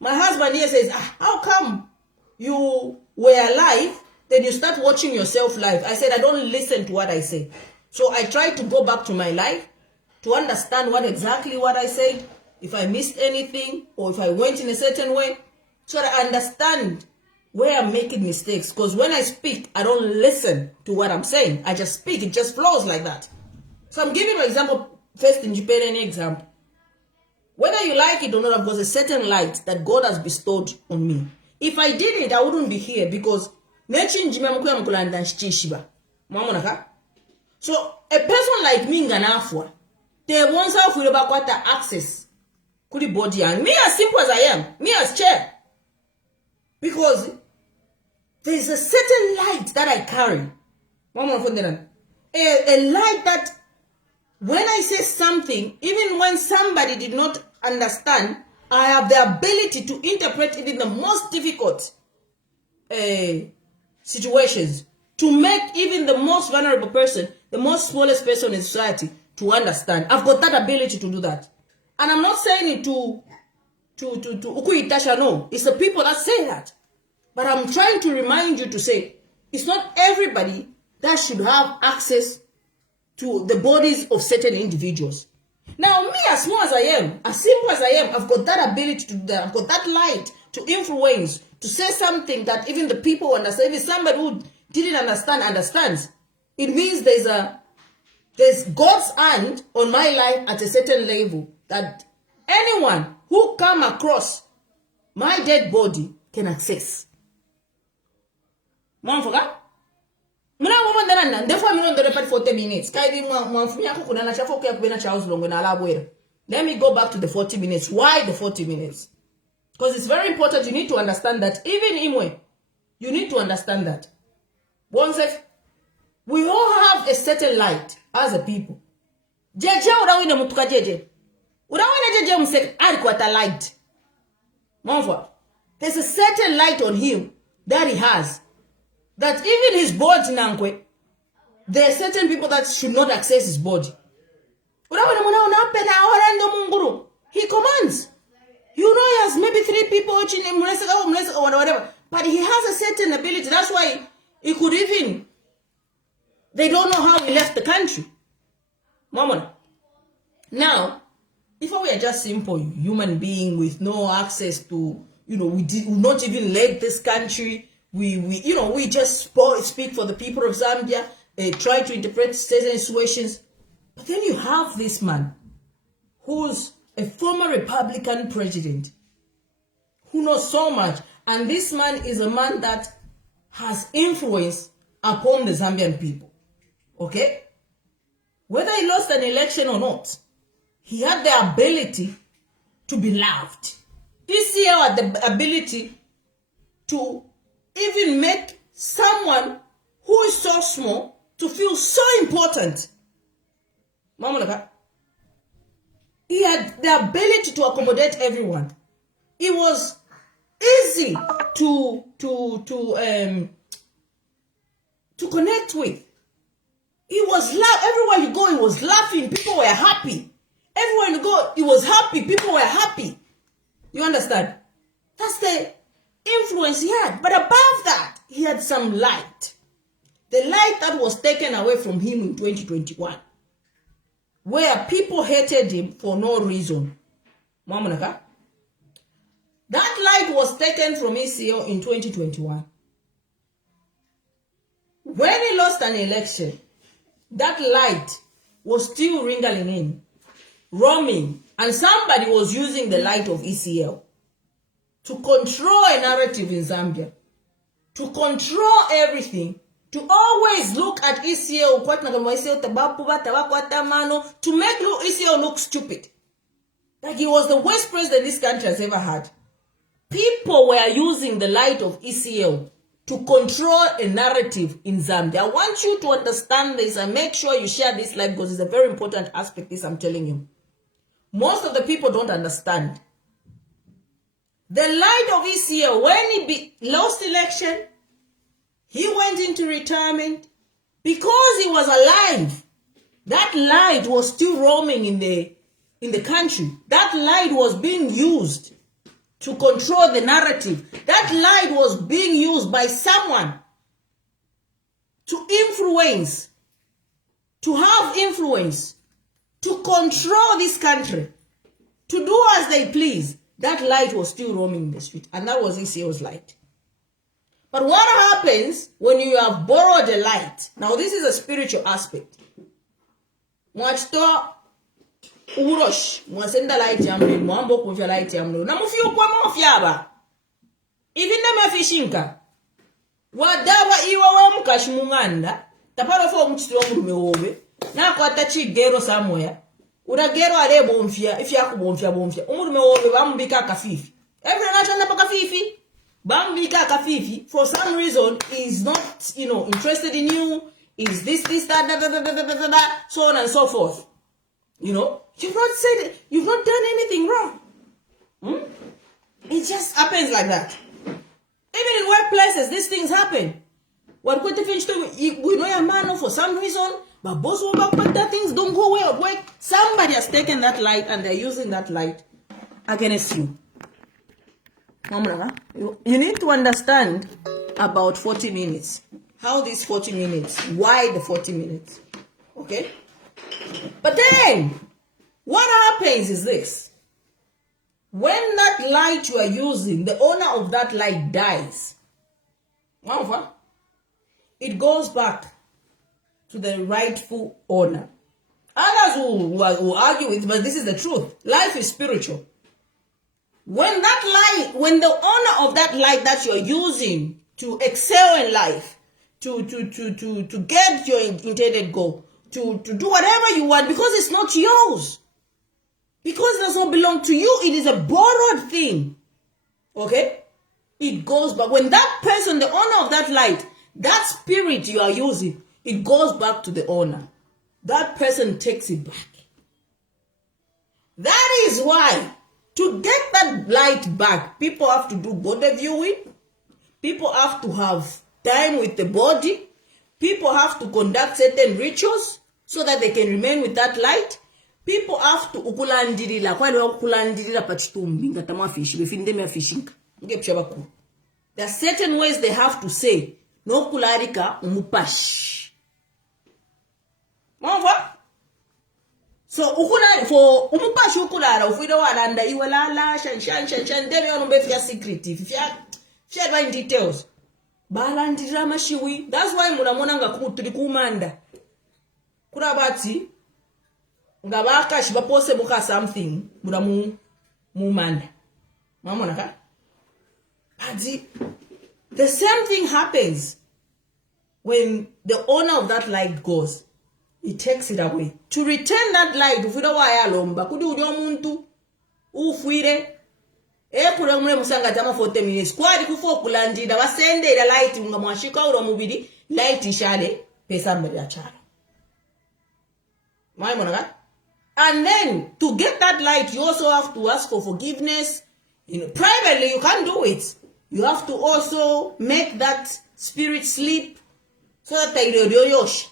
my husband here says, how come you were live, then you start watching yourself live. I said, I don't listen to what I say. So I try to go back to my life to understand exactly what I said, if I missed anything, or if I went in a certain way, so that I understand where I'm making mistakes. Because when I speak, I don't listen to what I'm saying. I just speak. It just flows like that. So I'm giving you an example first in Japan, any example. Whether you like it or not, I've got a certain light that God has bestowed on me. If I did it, I wouldn't be here because so a person like me nganafwa, they want to access to the body, and me as simple as I am, me as chair, because there's a certain light that I carry. A light that when I say something, even when somebody did not understand, I have the ability to interpret it in the most difficult situations, to make even the most vulnerable person, the most smallest person in society, to understand. I've got that ability to do that. And I'm not saying it to Ukuitasha, no. It's the people that say that. But I'm trying to remind you to say, it's not everybody that should have access to the bodies of certain individuals. Now, me, as small as I am, as simple as I am, I've got that ability to do that. I've got that light to influence, to say something that even the people understand. If somebody who didn't understand understands, it means there's God's hand on my life at a certain level that anyone who come across my dead body can access. Mom forgot? Therefore, I'm not 40 minutes. Let me go back to the 40 minutes. Why the 40 minutes? Because it's very important. You need to understand that. Even Imwe, you need to understand that. Once we all have a certain light as a people. Jeje urawina mutuka jeje. Urawina jeje msek alikwata light. Mwanfa. There's a certain light on him that he has. That even his body nankwe, there are certain people that should not access his body. He commands. You know, he has maybe 3 people watching him, or whatever. But he has a certain ability. That's why he could even, they don't know how he left the country. Mama. Now, if we are just simple human being with no access to, we not even led this country. We just speak for the people of Zambia, try to interpret certain situations. But then you have this man who's a former Republican president who knows so much. And this man is a man that has influence upon the Zambian people. Okay? Whether he lost an election or not, he had the ability to be loved. ECL had the ability to even make someone who is so small to feel so important. He had the ability to accommodate everyone. It was easy to connect with. He was everywhere you go, he was laughing. People were happy. Everywhere you go, he was happy. People were happy. You understand? That's the influence he had. But above that, he had some light. The light that was taken away from him in 2021. Where people hated him for no reason. That light was taken from ECL in 2021. When he lost an election, that light was still ringing in, roaming, and somebody was using the light of ECL to control a narrative in Zambia, to control everything, to always look at ECL, to make ECL look stupid. Like he was the worst president this country has ever had. People were using the light of ECL to control a narrative in Zambia. I want you to understand this and make sure you share this live because it's a very important aspect, this I'm telling you. Most of the people don't understand. The light of ECL, when he lost election, he went into retirement because he was alive. That light was still roaming in the country. That light was being used to control the narrative. That light was being used by someone to influence, to have influence, to control this country, to do as they please. That light was still roaming the street, and that was ECL's light. But what happens when you have borrowed a light? Now, this is a spiritual aspect. Mwachito urosh, mwasenda light yamri, mwambo kumfya light yamri. Na mufiyo kwa mwafyaba. Even na mafishinka. Wadawa iwa wa mkashmunganda. Taparo fo mchito wa mrume wobe. Na kwa tachi gero somewhere. Ura gero ale bomfya, ifya kubomfya bomfya. Umurume wobe bambika kafifi. Every nation na pa kafifi. Bambika kafifi, for some reason, is not, interested in you, is this, that, so on and so forth. You've not done anything wrong. It just happens like that. Even in workplaces, these things happen. What we know a man for some reason, but boss will back, but that things don't go well at work. Somebody has taken that light and they're using that light against you. You need to understand about 40 minutes. How these 40 minutes? Why the 40 minutes? Okay? But then, what happens is this. When that light you are using, the owner of that light dies. It goes back to the rightful owner. Others will argue with, but this is the truth. Life is spiritual. When the owner of that light that you're using to excel in life, to get your intended goal, to do whatever you want, because it's not yours, because it does not belong to you, it is a borrowed thing. Okay? It goes back. When that person, the owner of that light, that spirit you are using, it goes back to the owner. That person takes it back. That is why, to get that light back, people have to do body viewing. People have to have time with the body. People have to conduct certain rituals so that they can remain with that light. People have to ukulandirila. Kwa leo ukulandirila pachitumbi ngatama fish. Befinde me fishing. There are certain ways they have to say. No kularika umupash. Mova? So ukula for umupashi ukulara ufida walanda iwalala shan demi onumbe fya secretive fya ba in details balandira mashiwi. That's why munamona nga tuli kumanda kurabati ngabaka shiba pose buka something munamu mumanda mamona ka adi. The same thing happens when the owner of that light goes. He takes it away. To return that light, ufira wa ya lomba. Kudi ujo muntu, ufuire. Kule mule musanga tama 40 minutes. Kwa di kufo kulandida, wasende ila light, mga mwashika uro mubidi, light ishale, pesa mbele ya chara. And then, to get that light, you also have to ask for forgiveness. Privately, you can't do it. You have to also make that spirit sleep, so that they yosh.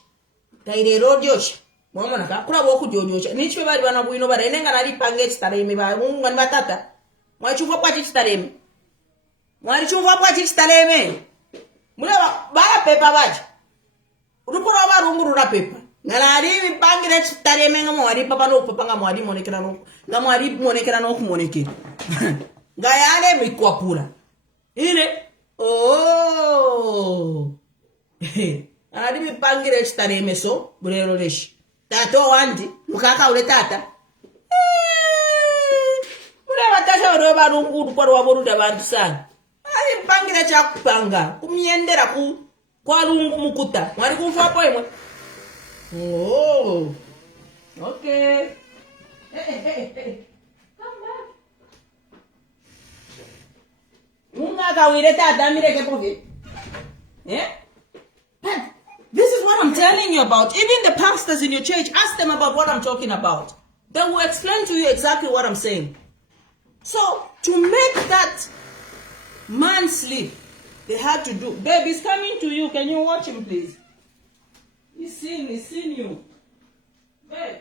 Taire rodiosh mama naka kula boku diojosh nichwe bali bana buino bada inenga nali pange chitareme ba mungu ni batata mwachuva kwa chitareme mwalichuva kwa chitareme mula bala pepa baje urukura ba runguru na pepa ngalari pange na chitareme ngamo wali papa no papa ngamo wali monekera no ngamo wali monekera no kumonekera ngayale mikwapula ile Adimi pangire chitareme so burero leshi tato wandi mukaka ule tata mule batasha roba rungu kwa waboruda bantu sana ali pangire cha kupanga kumyendera ku kwa rungu mukuta mwali kufa hapo imwe. Oh, okay. Hey. Come back. Munga kawire tata mireke poke. Yeah. This is what I'm telling you about. Even the pastors in your church, ask them about what I'm talking about. They will explain to you exactly what I'm saying. So, to make that man sleep, they had to do. Babe, he's coming to you. Can you watch him, please? He's seen you. Babe.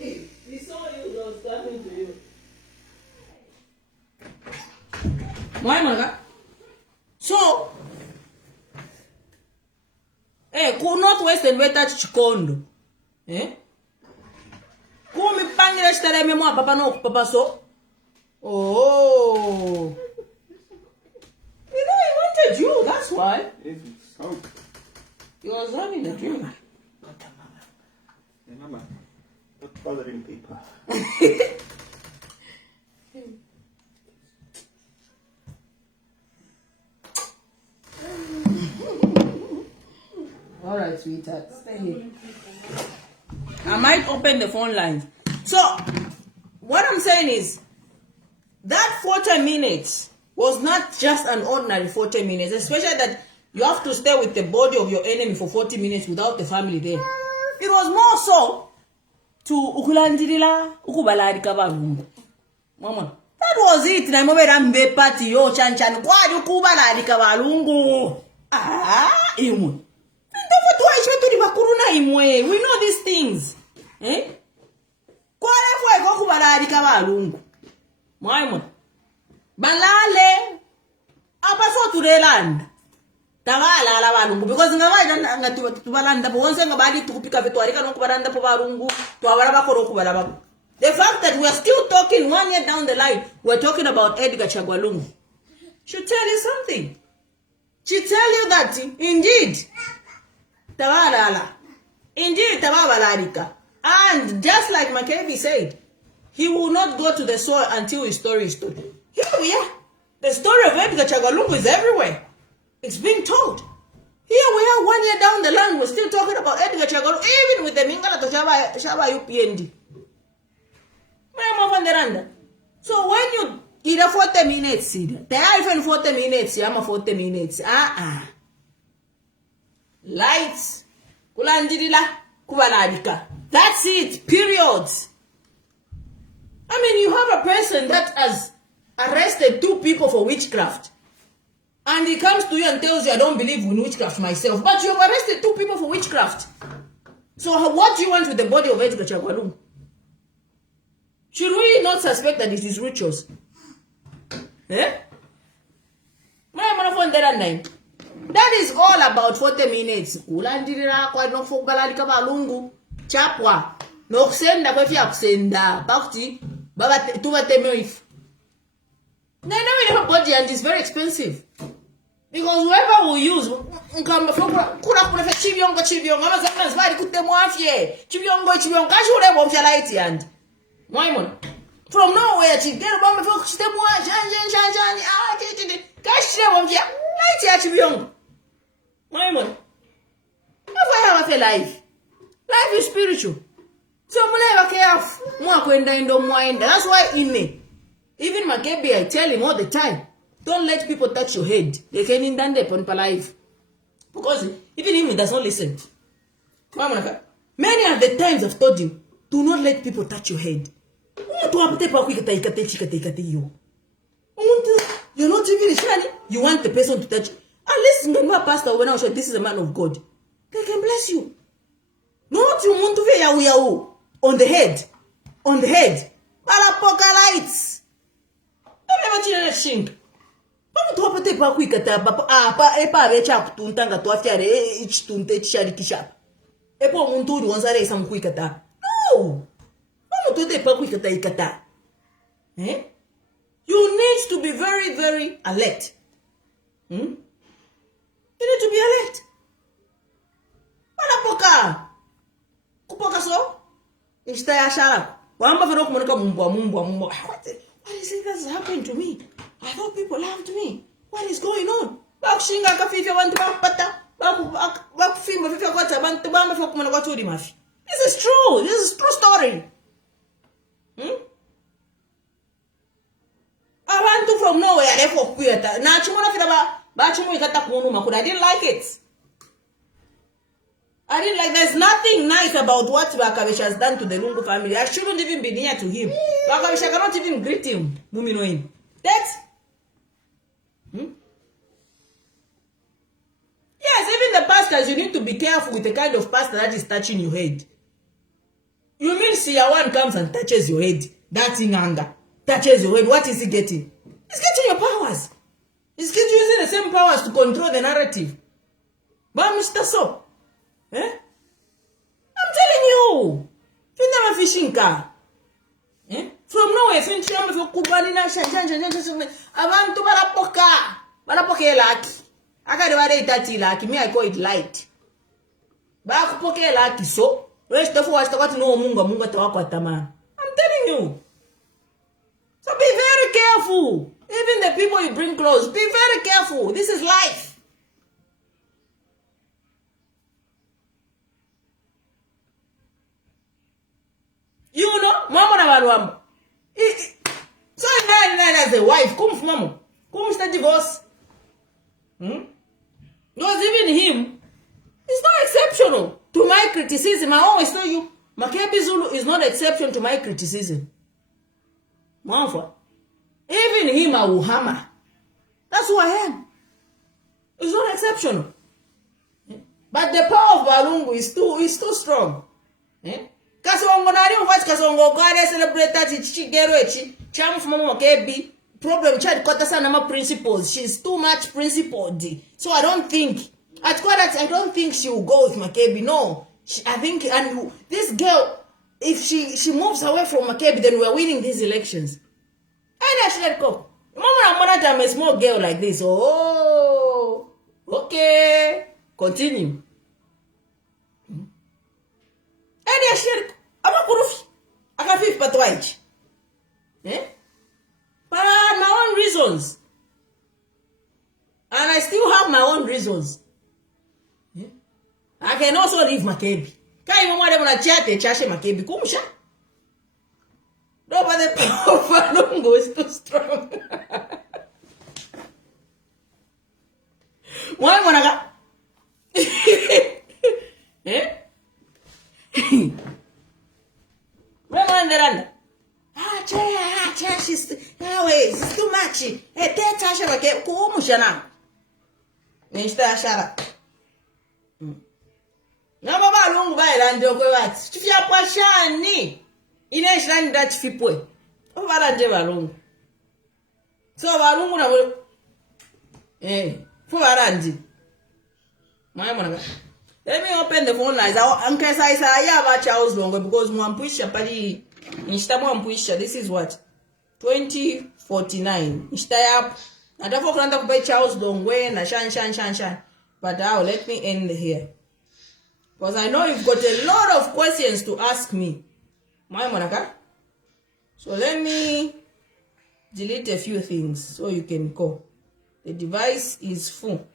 He saw you, he was coming to you. Why manga? So, could not waste and wait at Chikondo. Come pangre stere me mo papa no papa so. Oh. You know he wanted you, that's why. He was running the dream. Mama, not bothering people. All right, sweetheart, stay here. I might open the phone lines. So, what I'm saying is, that 40 minutes was not just an ordinary 40 minutes, especially that you have to stay with the body of your enemy for 40 minutes without the family there. It was more so to ukulandilila ukubalarika balungu. Mama, that was it. Na mobe rambe party yo chanchan kwa ukubalarika balungu. Imwe. We know these things. Kwa lefwe ukubalarika balungu. Mama. Balale abaso turelanda. Tabala ala balungu because ngaba tubalanda bo onse ngabali tukupika betu arika no kubalanda po barungu to abala bakoro kubala bako. The fact that we are still talking 1 year down the line, we're talking about Edgar Chagwalungu should tell you something. She tell you that indeed tabala ala, indeed tabala arika, and just like Makebi said, he will not go to the soil until his story is told. Here we are. The story of Edgar Chagwalungu is everywhere. It's being told. Here we are 1 year down the line, we're still talking about Edgar Chagwalungu, even with the Mingala to Shaba UPND. So when you get a 40 minutes, they are even 40 minutes, I'm 40 minutes. Lights, kulandidila, kubaladika. That's it, period. I mean, you have a person that has arrested 2 people for witchcraft. And he comes to you and tells you, I don't believe in witchcraft myself. But you have arrested 2 people for witchcraft. So what do you want with the body of Edgar Chagwalungu? Should we not suspect that it is rituals? That is all about 40 minutes. Ulandirira kwa nokugalalika balungu. Chapwa. Nokusenda kwa fia kusenda. Bakti. Baba tuwa temeif. No, body and it's very expensive. Because whoever will use from nowhere to get life is spiritual. So that's why in me, even Makebi, I tell him all the time, don't let people touch your head. They can indande upon life. Because even him, he does not listen. Many of the times I've told him, do not let people touch your head. You're not even shining. You want the person to touch. At least remember, Pastor, when I was sure this is a man of God, they can bless you. Not you want to be on the head. On the head. Lights. Don't ever change that shink. But to open the park quick at a chap to Tanga to after each to take charity shop. A poor one to once I some quick at that. No! I'm to the park quick at a You need to be very, very alert. You need to be alert. Palapoka. Kupoka so? Instead, shut up. What is it that's happened to me? I thought people loved me. What is going on? This is true. This is true story. I went to from nowhere. I didn't like it. I didn't like. There's nothing nice about what Bakabish has done to the Lungu family. I shouldn't even be near to him. Bakabish cannot even greet him. Mumi know him. That's. Yes, even the pastors, you need to be careful with the kind of pastor that is touching your head. You mean Siyawan comes and touches your head? That's in anger. Touches your head. What is he getting? He's getting your powers. He's still using the same powers to control the narrative. But Mr. So, I'm telling you, you never fishing car. From nowhere, since you have a kubani na abantu balapoke lucky. I got the 30 lucky, me I call it light. Bakupoke lucky, so rest of us got no munga tawakwatama. I'm telling you. So be very careful. Even the people you bring close, be very careful. This is life. You know, mama na walwamba. So as a wife, come mama. Come start divorce. Because even him, it's not exceptional to my criticism. I always tell you, Makebi Zulu is not exception to my criticism. Mama. Even him, I will hammer. That's who I am. It's not exceptional. But the power of Balungu is too strong. Kasongo nari ufati kasongo gare celebrate that chigero chamu mama kebi problem child kota sana ma principles. She's too much principled. So I don't think I don't think she will go with Makebi. No. I think and this girl, if she moves away from Makebi, then we're winning these elections. And I should let go. Mama, I'm a small girl like this. Oh, okay. Continue. And I should. I'm not going to. I can feel but why? But I have my own reasons. And I still have my own reasons. I can also leave Makebi. Can't even want them to chat and chash Makebi. Kumusha. No, but the power of Falungu is too strong. Why wanna go? Remember she's it's too much. Tasha Makebi. Kumusha now. Mr. Shara. Naba Balungu ba ilande okwebat. Chifya pashani. Ine shani that fipwe. Obala nje Balungu. So Balungu na we Fuarandi. My mona. Let me open the phone lines. Uncle Saisa Yaba Charles Longo because Mwampuisha Pali Instamo Mwampuisha. This is what? 2049. Instayap. And therefore Kranda by Charles Longwe na shan. But now let me end here. Because I know you've got a lot of questions to ask me. My Monaca. So let me delete a few things so you can call. The device is full.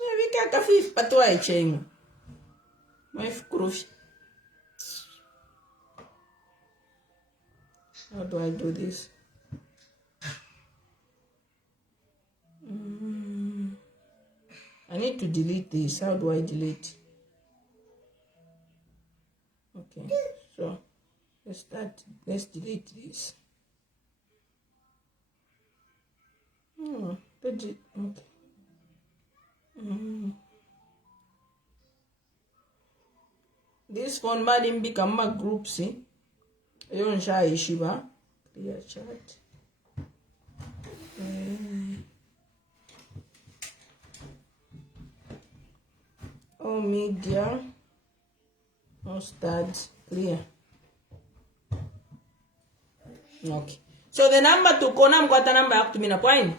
We can't feel patwa chain. My cruf. How do I do this? I need to delete this. How do I delete? Okay, so let's delete this. Okay. This phone might become a group, see? I don't shy Shiba. Clear chat. All media. No start. Clear. Okay. So the number to call, I'm got a number up to me na point.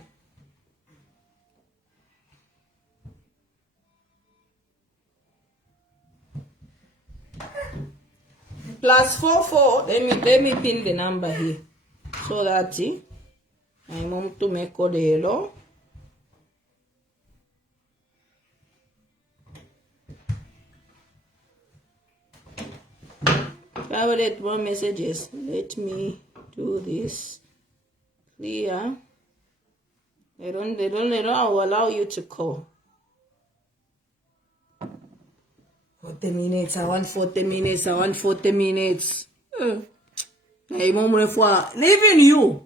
+44. Let me pin the number here so that I want to make code hello. Favorite more messages. Let me do this. Clear. They don't allow you to call. 40 minutes, I want 40 minutes, I want 40 minutes. Even you,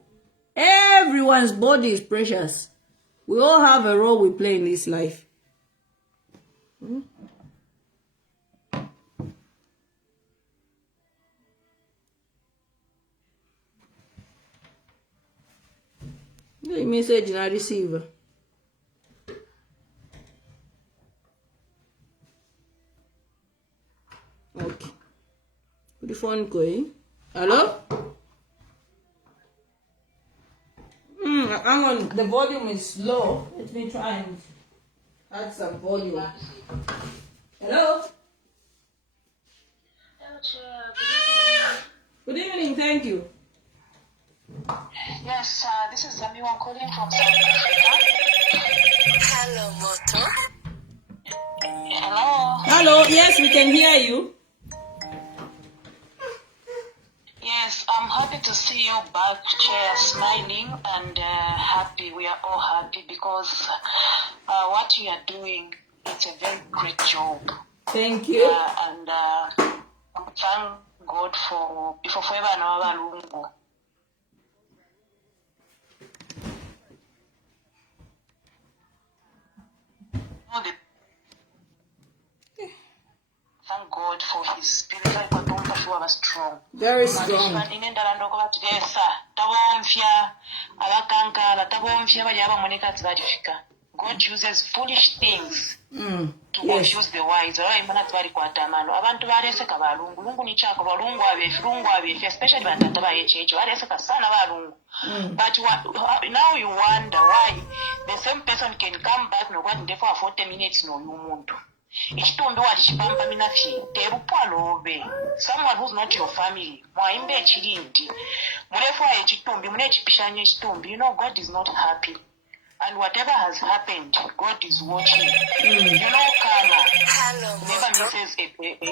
everyone's body is precious. We all have a role we play in this life. The message na receiver. Okay. Put the phone going. Hello? Hang on, the volume is low. Let me try and add some volume. Hello? Hello, Chair. Good evening. Good evening, thank you. Yes, this is Zamiwa calling from South Africa. Hello, Moto. Hello. Hello, yes, we can hear you. Yes, I'm happy to see you back, Chair, smiling and happy. We are all happy because what you are doing, it's a very great job. Thank you. And thank God for forever and ever. Thank God for his spirit. I was strong. Very strong. God uses foolish things to Yes. confuse the wise. Abantu baleseka balungu. Lungu ni chako balungu abefi especially batata ba HH baleseka sana balungu. But now you wonder why the same person can come back no kwati for 40 minutes no umuntu. Ichitundu wachipampa minafi terupwalobe. Someone who's not your family mwaimbe chilindi murefu aye chitumbi mune chipishanye chitumbi. You know God is not happy. And whatever has happened, God is watching. You know, Karma never misses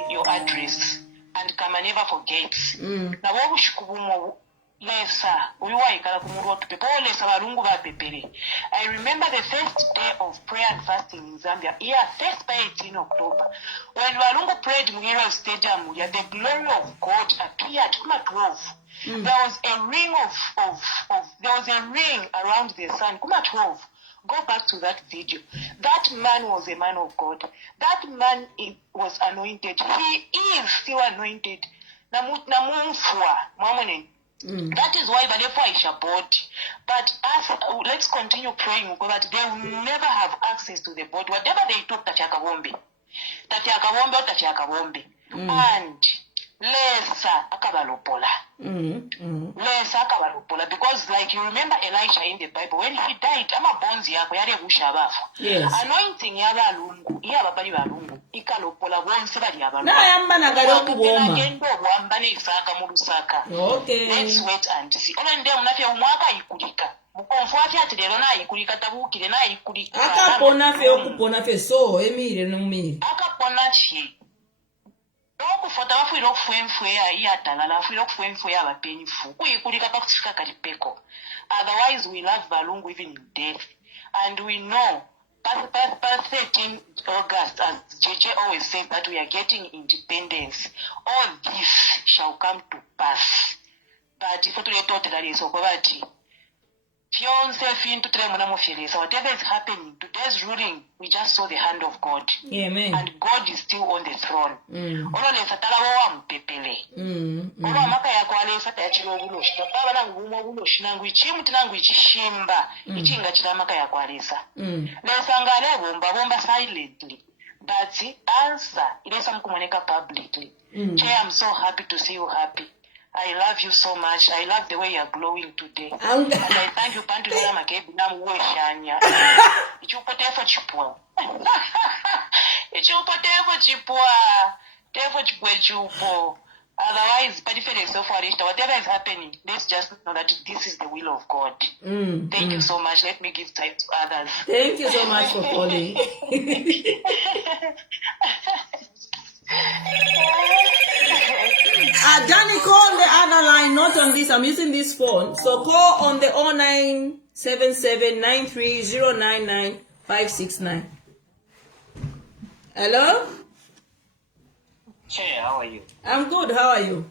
your address, and Karma never forgets. Now, what we should do, lesa, uliwaikala kumuruotu pepe, lesa balungu ba pepere. I remember the first day of prayer and fasting in Zambia. Yeah, first by 18 October. When balungu prayed in Hero Stadium, the glory of God appeared. Kuma 12. There was a ring there was a ring around the sun. Kuma 12. Go back to that video. That man was a man of God. That man was anointed. He is still anointed. That is why Balefa is body. But let's continue praying that they will never have access to the body. Whatever they took, Tatiakabombe. And Lesa akabalopola. Lesa akabalopola. Because like you remember Elisha in the Bible, when he died, ama bonzi yako yale bushabafu. Yes. Anointing yaba lungu, iya bali balungu, ikalopola bonse bali abalungu. Na yamba na gadoku boma. Ngendo bwambane isaka mulusaka. Okay. Let's wait and see. Ola nde munafya umwaka ikulika. Mukonfwati ati lero na ikulika tabukire na ikulika. Akapona fe okupona fe so emire no mire. Akapona chi. Okufota bafuira okufenfeya iyatangala bafuira okufenfeya abapenyifu kuyikulika pakusifika kali peko. Otherwise we love balungu even in death. And we know past 13 August, as JJ always says, that we are getting independence. All this shall come to pass. But if you thought that is okobati whatever is happening, today's ruling, we just saw the hand of God. Amen. And God is still on the throne. Silently. But the answer, publicly. I'm so happy to see you happy. I love you so much. I love the way you're glowing today. And I thank you, Pantu Makebi, Namueshanya. It's your potato chipua. It's your potato chipua. Tevo. Otherwise, so far, whatever is happening, let's just know that this is the will of God. Thank you so much. Let me give time to others. Thank you so much for calling. Danny, call on the other line, not on this. I'm using this phone. So call on the 0977-93099569. Hello? Hey, how are you? I'm good. How are you?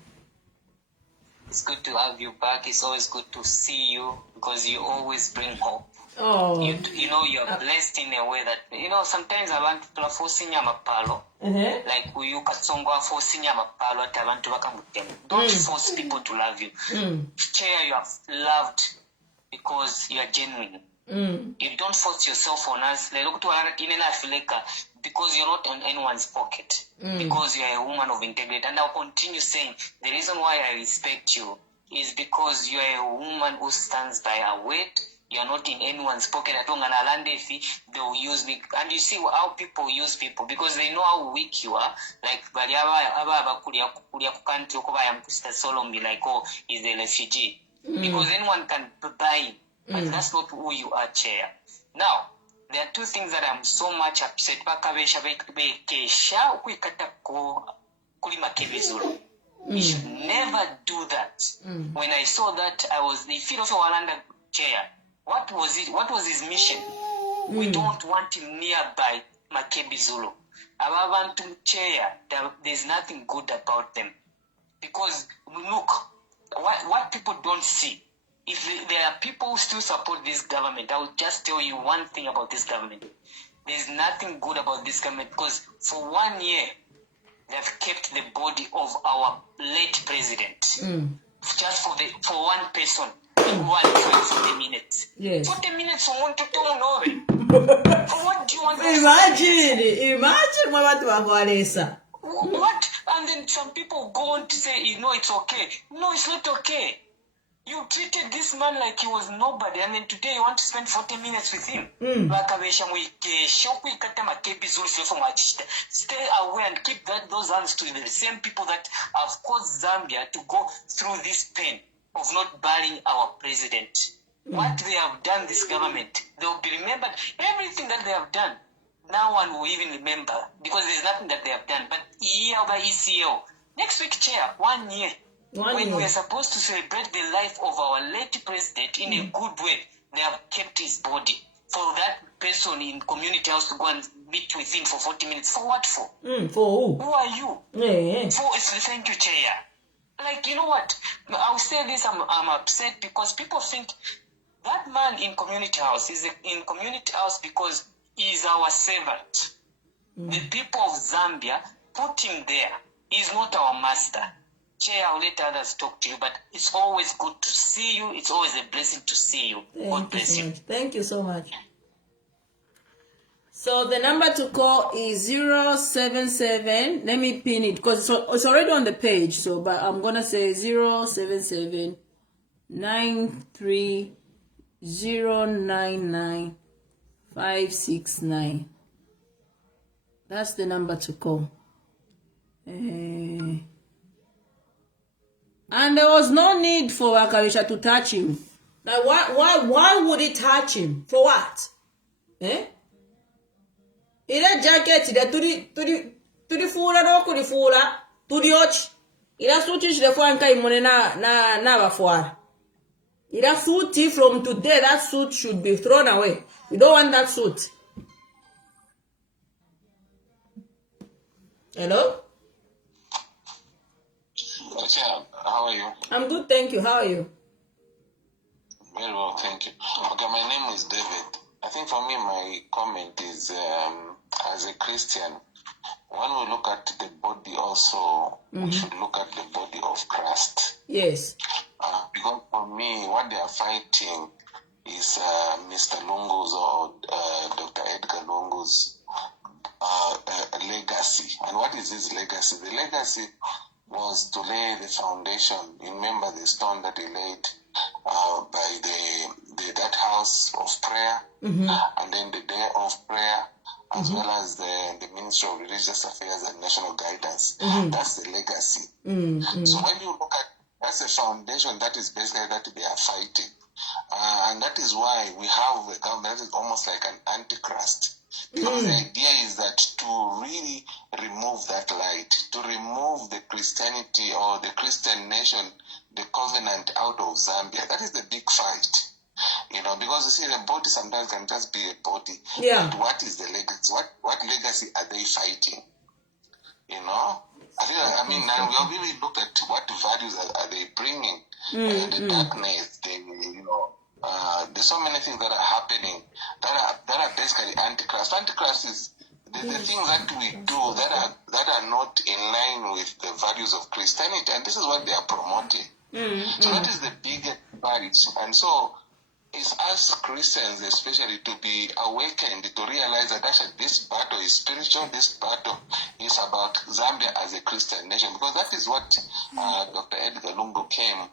It's good to have you back. It's always good to see you because you always bring hope. Oh. You know, you're blessed in a way that, sometimes abantu people forcing amapalo. Like you kasongo forcing amapalo at abantu bakamutemu. Don't force people to love you. Chair, you have loved because you are genuine. Mm. You don't force yourself on us. Because you're not in anyone's pocket. Because you are a woman of integrity. And I'll continue saying the reason why I respect you is because you are a woman who stands by her word. You are not in anyone's pocket. They'll use me. And you see how people use people because they know how weak you are. Like, like, oh, he's a refugee. Because anyone can buy him. But that's not who you are, Chair. Now, there are two things that I'm so much upset. You should never do that. When I saw that, I was the feet of Walanda Chair. What was it? What was his mission? We don't want him nearby Makebi Zulu. Ababantu Chair, there's nothing good about them. Because look, what people don't see. If there are people who still support this government, I will just tell you one thing about this government. There's nothing good about this government because for 1 year, they've kept the body of our late president. Just for one person. 40 minutes. Yes. 40 minutes for one to know. What do you want to Imagine what? And then some people go on to say, it's okay. No, it's not okay. You treated this man like he was nobody, and then today you want to spend 40 minutes with him. Stay away and keep those hands to the same people that have caused Zambia to go through this pain of not burying our president. What they have done, this government, they will be remembered. Everything that they have done, no one will even remember because there's nothing that they have done. But year by ECL, next week, Chair, 1 year. When we are supposed to celebrate the life of our late president in a good way, they have kept his body. For that person in community house to go and meet with him for 40 minutes. For what for? For who? Who are you? Thank you, Chair. Like, you know what? I'll say this, I'm upset because people think that man in community house is in community house because he is our servant. The people of Zambia put him there. He's not our master. Chair, I'll let others talk to you, but it's always good to see you. It's always a blessing to see you. God bless you. Thank you so much. So the number to call is 077. Let me pin it because it's already on the page. So, but I'm gonna say 077 93099 569. That's the number to call. And there was no need for Akarisha to touch him. Like, why would he touch him? For what? Ila jacket da tudi fura do ko di fura tudi och ila suti shide kwa nkai mone na ba fuara ila suti from today that suit should be thrown away. You don't want that suit. Hello? How are you? I'm good, thank you. How are you? Very well, thank you. Okay, my name is David. I think for me, my comment is, as a Christian, when we look at the body also, we should look at the body of Christ. Yes. Because for me, what they are fighting is Mr. Lungu's or Dr. Edgar Lungu's legacy. And what is his legacy? The legacy was to lay the foundation. You remember the stone that he laid by that house of prayer, and then the day of prayer, as well as the Ministry of Religious Affairs and National Guidance. That's the legacy. So when you look at, that's the foundation that is basically that they are fighting. And that is why we have a government that is almost like an antichrist. Because the idea is that to really remove that light, to remove the Christianity or the Christian nation, the covenant out of Zambia, that is the big fight. Because you see, the body sometimes can just be a body. Yeah. But what is the legacy? What legacy are they fighting? Now we have really looked at what values are they bringing. The darkness, there's so many things that are happening that are basically antichrist. Antichrist is the things that we do that are not in line with the values of Christianity, and this is what they are promoting. So that is the biggest fight. And so is us Christians especially to be awakened, to realize that actually this battle is spiritual, this battle is about Zambia as a Christian nation, because that is what Dr. Edgar Lungu came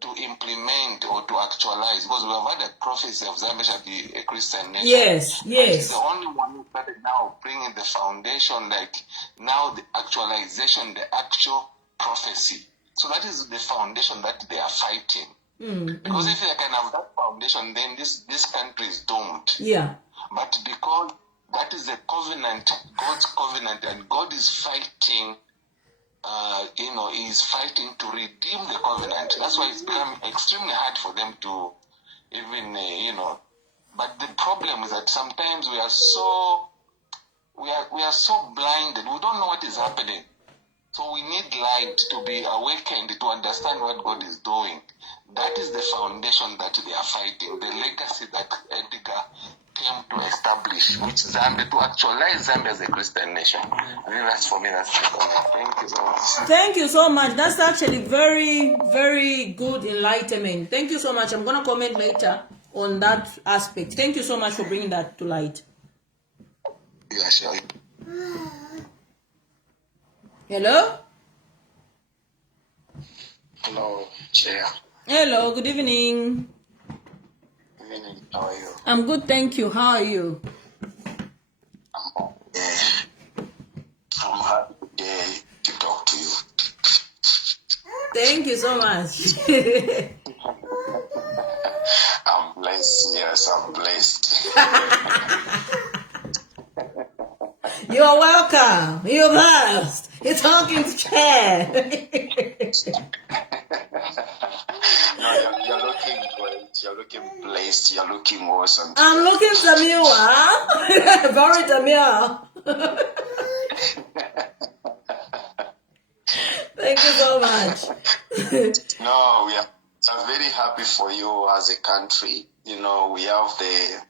to implement or to actualize, because we have had a prophecy of Zambia shall be a Christian nation. Yes, yes. He's the only one who started now bringing the foundation, like now the actualization, the actual prophecy. So that is the foundation that they are fighting. Because if they can have that foundation, then this country is doomed. Yeah. But because that is a covenant, God's covenant, and God is fighting, is fighting to redeem the covenant. That's why it's become extremely hard for them to even, But the problem is that sometimes we are so blinded. We don't know what is happening. So we need light to be awakened to understand what God is doing. That is the foundation that they are fighting, the legacy that Edgar came to establish, which Zambia, to actualize Zambia as a Christian nation. I think that's for me, that's the comment. Thank you so much. Thank you so much. That's actually very, very good enlightenment. Thank you so much. I'm going to comment later on that aspect. Thank you so much for bringing that to light. Yeah, sure. Hello? Hello, Chair. Hello, good evening. Good evening. How are you? I'm good, thank you. How are you? I'm happy today to talk to you. Thank you so much. I'm blessed. Yes, I'm blessed. You're welcome. You're blessed. You're talking to Chair. No, you're looking great. You're looking blessed. You're looking awesome. I'm looking Tamil, huh? Very Tamil. Thank you so much. No, we are very happy for you as a country. We have the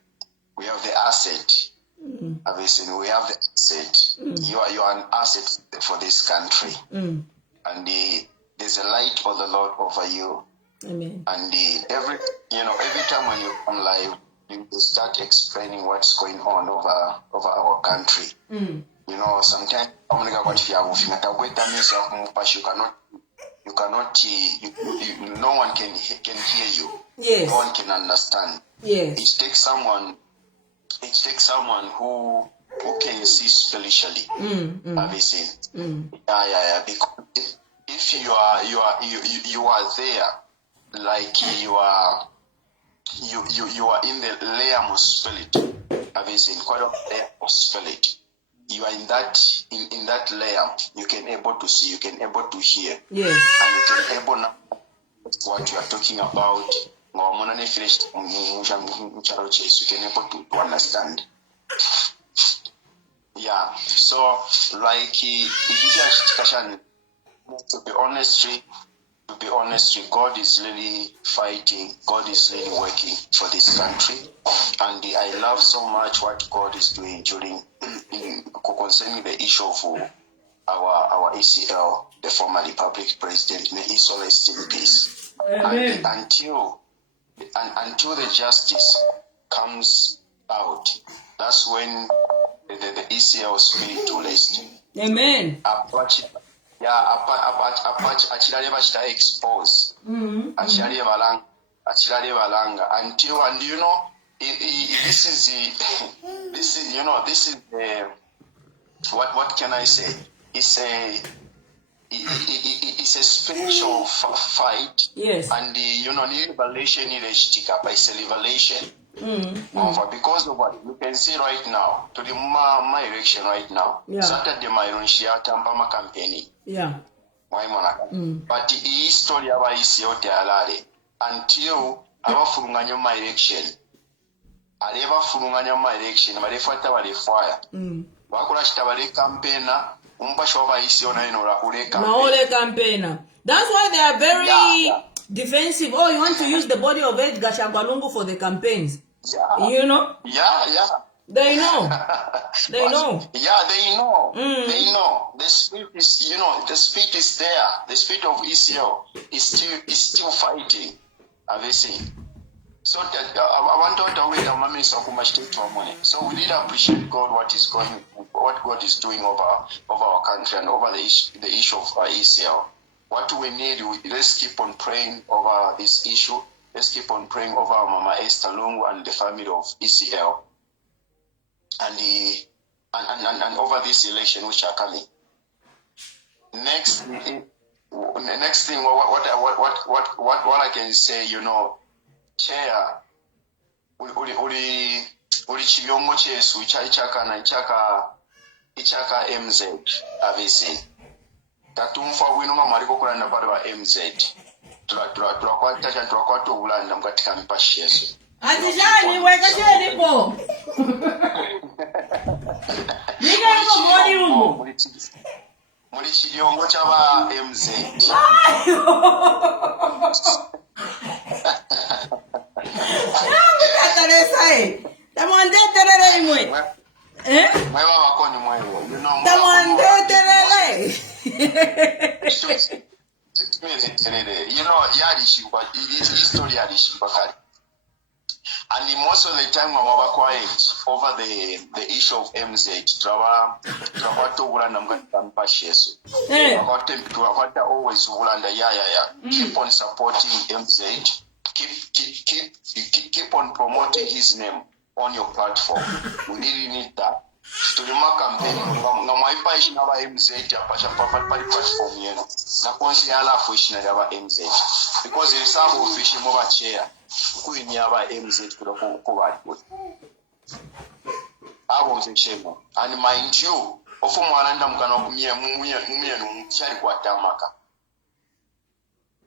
asset. Obviously, we have the asset. You are an asset for this country, and there's a light of the Lord over you. Amen. And every time when you come live, you start explaining what's going on over our country. Sometimes no one can hear you. Yes. No one can understand. Yes. It takes someone who can see spiritually. Obviously. Yeah. Because if you are there, like you are in the realm of spirit. Obviously, in quite a layer of spirit. You are in that layer. You can able to see. You can able to hear. Yes. And you can able know what you are talking about. You can able to understand. Yeah. So, like, to be honest, God is really fighting. God is really working for this country, and I love so much what God is doing concerning the issue of our ECL, the former Republic President. May his soul rest in peace. Amen. Until the justice comes out, that's when the ECL spirit will rest. Amen. Achiraleba chita expose. Achiraleba langa until, and this is what can I say? It's a spiritual fight. Yes. And revelation is a revelation. Because of what you can see right now, to the my election right now, Yeah. Saturday my Tampama campaign. Yeah. But the history of ICO Tealare until our Funganya my election. I never Funganya my election, but if I tell the fire. Wakurash Tabale campaigner, Umpashova ICO Maole campaigner. That's why they are very defensive. Oh, you want to use the body of Edgar Shangwalungu for the campaigns. Yeah. Yeah. They know. They know. Yeah, they know. They know. The spirit is, the spirit is there. The spirit of Israel is still fighting. Have you seen? So I want to wait a moment so we need to appreciate God what God is doing over our country and over the issue of ECL. What we need, let's keep on praying over this issue. Let's keep on praying over Mama Esther Lungu and the family of ECL, and over this election which are coming. Next thing, what I can say, chair, uli chilongo chesu ichaka MZ abese. Tatumfa winunga mariko kulanda bado ba MZ. Tulakwata obulanda mukatika mipashi yesu. Azijani weka cheni po. Nika yuko mwani umu. Muli chilongo chaba MZ. And most of the time, I'm quiet over the issue of MZ. Always keep on supporting MZ. Keep on promoting his name on your platform. We really need that. To the mark campaign, my is never MZ, platform, na konsi ala fish never MZ. Because there is some of fish over chair, who in Yaba MZ to the whole. I was in shame. And mind you, of Marandam cannot be a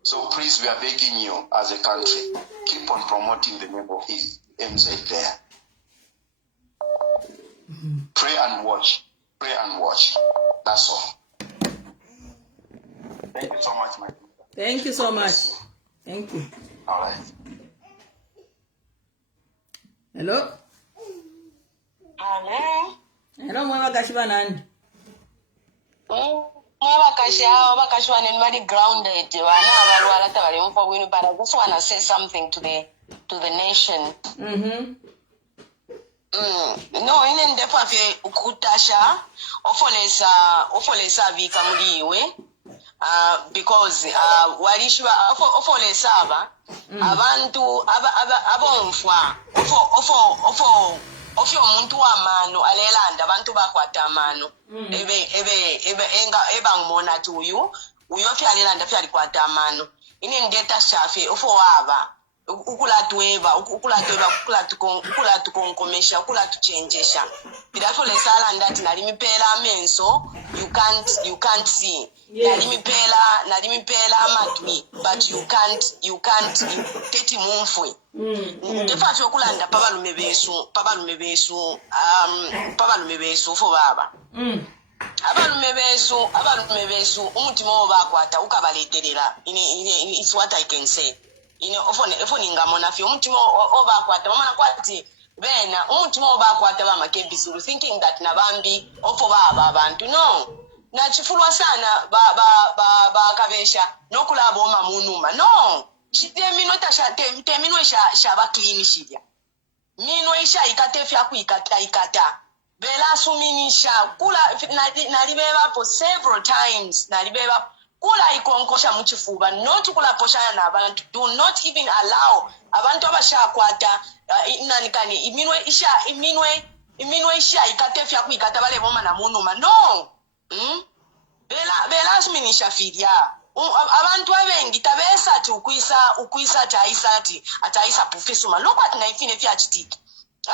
so please, we are begging you as a country, keep on promoting the name of his MZ there. Pray and watch. Pray and watch. That's all. Thank you so much, my friend. Thank you so much. Thank you. All right. Hello? Hello? Hello, mwa kashiba nani? Bakashwa ni very grounded. But I just want to say something to the nation. No, ine ndepo afye ukutasha ofolesa vika muliwe because walishwa ofolesa aba abantu abomfwa ofyo omuntu wamano alelanda abantu bakwata amano eba ngumona tuyu ofyo alelanda fya alikwata amano ine ndeta shafe ofo waba ukulatukonkomesha ukulatuchenjesha bidafo lesala ndati nalimipela amenso you can't see nalimipela amatwi but you can't teti mumfwe ndefa okulanda pabalume besu fo baba abalume besu umutima obakwata ukabaleterera it's what I can say. Ofoni ngamona fi umutima obakwata mama nakwati bena umutima obakwata bamakebizulu thinking that nabambi ofo baba abantu no na chifulwa sana ba kabesha nokulaba oma munuma no chitemino temino shaba clean shidya mino isha ikatefya ikata bela suminisha kula nalibeba for several times nalibeba kula ikonkosha muchifuba not kula poshana na abantu do not even allow abantu abashakwata inanikani iminwe isha ikatefya ikata bale boma na munuma no bela suminisha fidya abantu abengi tabesa ati ukwisa ataisa professional look at na ifine fya chitiki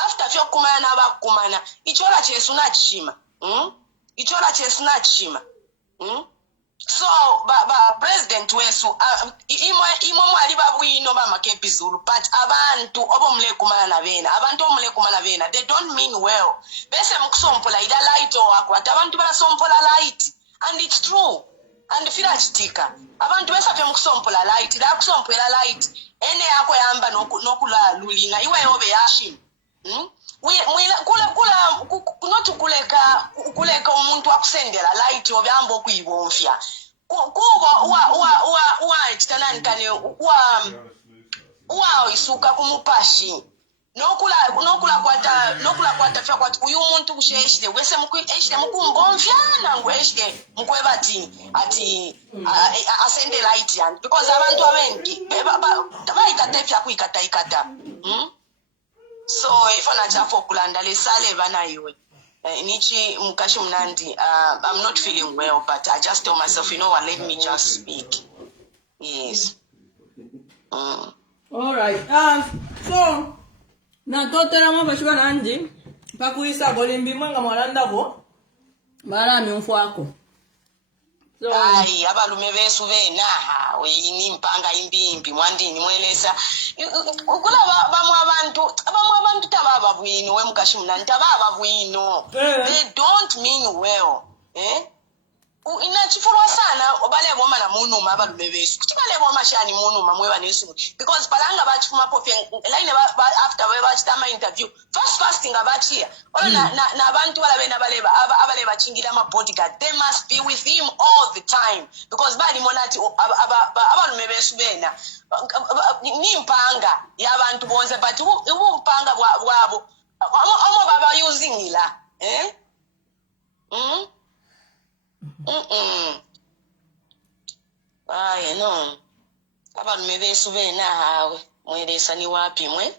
after fyo kumana n'abakumana ichola chesu na chima so president wesu imwe mwali babwino bamakepizulu but abantu obomlekumana na bena they don't mean well bese mukusompola ida light owakwata abantu balasompola light and it's true and fira chitika abantu bese afye mukusompola light da kusompola light ene yako yamba nokula lulina iwe yobe yashima kuleka umuntu akusendela light obyamba okuyibomfya kuba wa chitanani kane wow isuka kumupashi nokula kwata fya kwati uyu muntu kusheshite wese eshite mukumbomvyana ngweshite mukwebati ati asende light yani because abantu abengi bayikatefya kuikata so ifana chafo kulanda lesale bana yiwe nichi mukashi mnandi I'm not feeling well but I just tell myself you know what let me just speak. Yes. All right. So na totera mwa bashiba nanji pakuisa golimbi mwanga mwalanda ko mara mfu wako. So ai abalume besu bena we impanga imbimbi mwandini mwelesa ukula bamwe abantu tababa bwino we mukashi mnandi tababa bwino they don't mean well inachifulwa sana obale boma na munuma abalume besu kutibale boma shani munuma mwe banesu because palanga bachifuma pofe line after we bachitama interview first thing abachia na abantu balabena baleba abale bachingira ama bodyguard they must be with him all the time because bali monati abalume besu bena ni mpanga yabantu bonze but umpanga bwabo omo baba using ila Aye no. Abalume besu bena hawe mwelesa ni wapi mwe?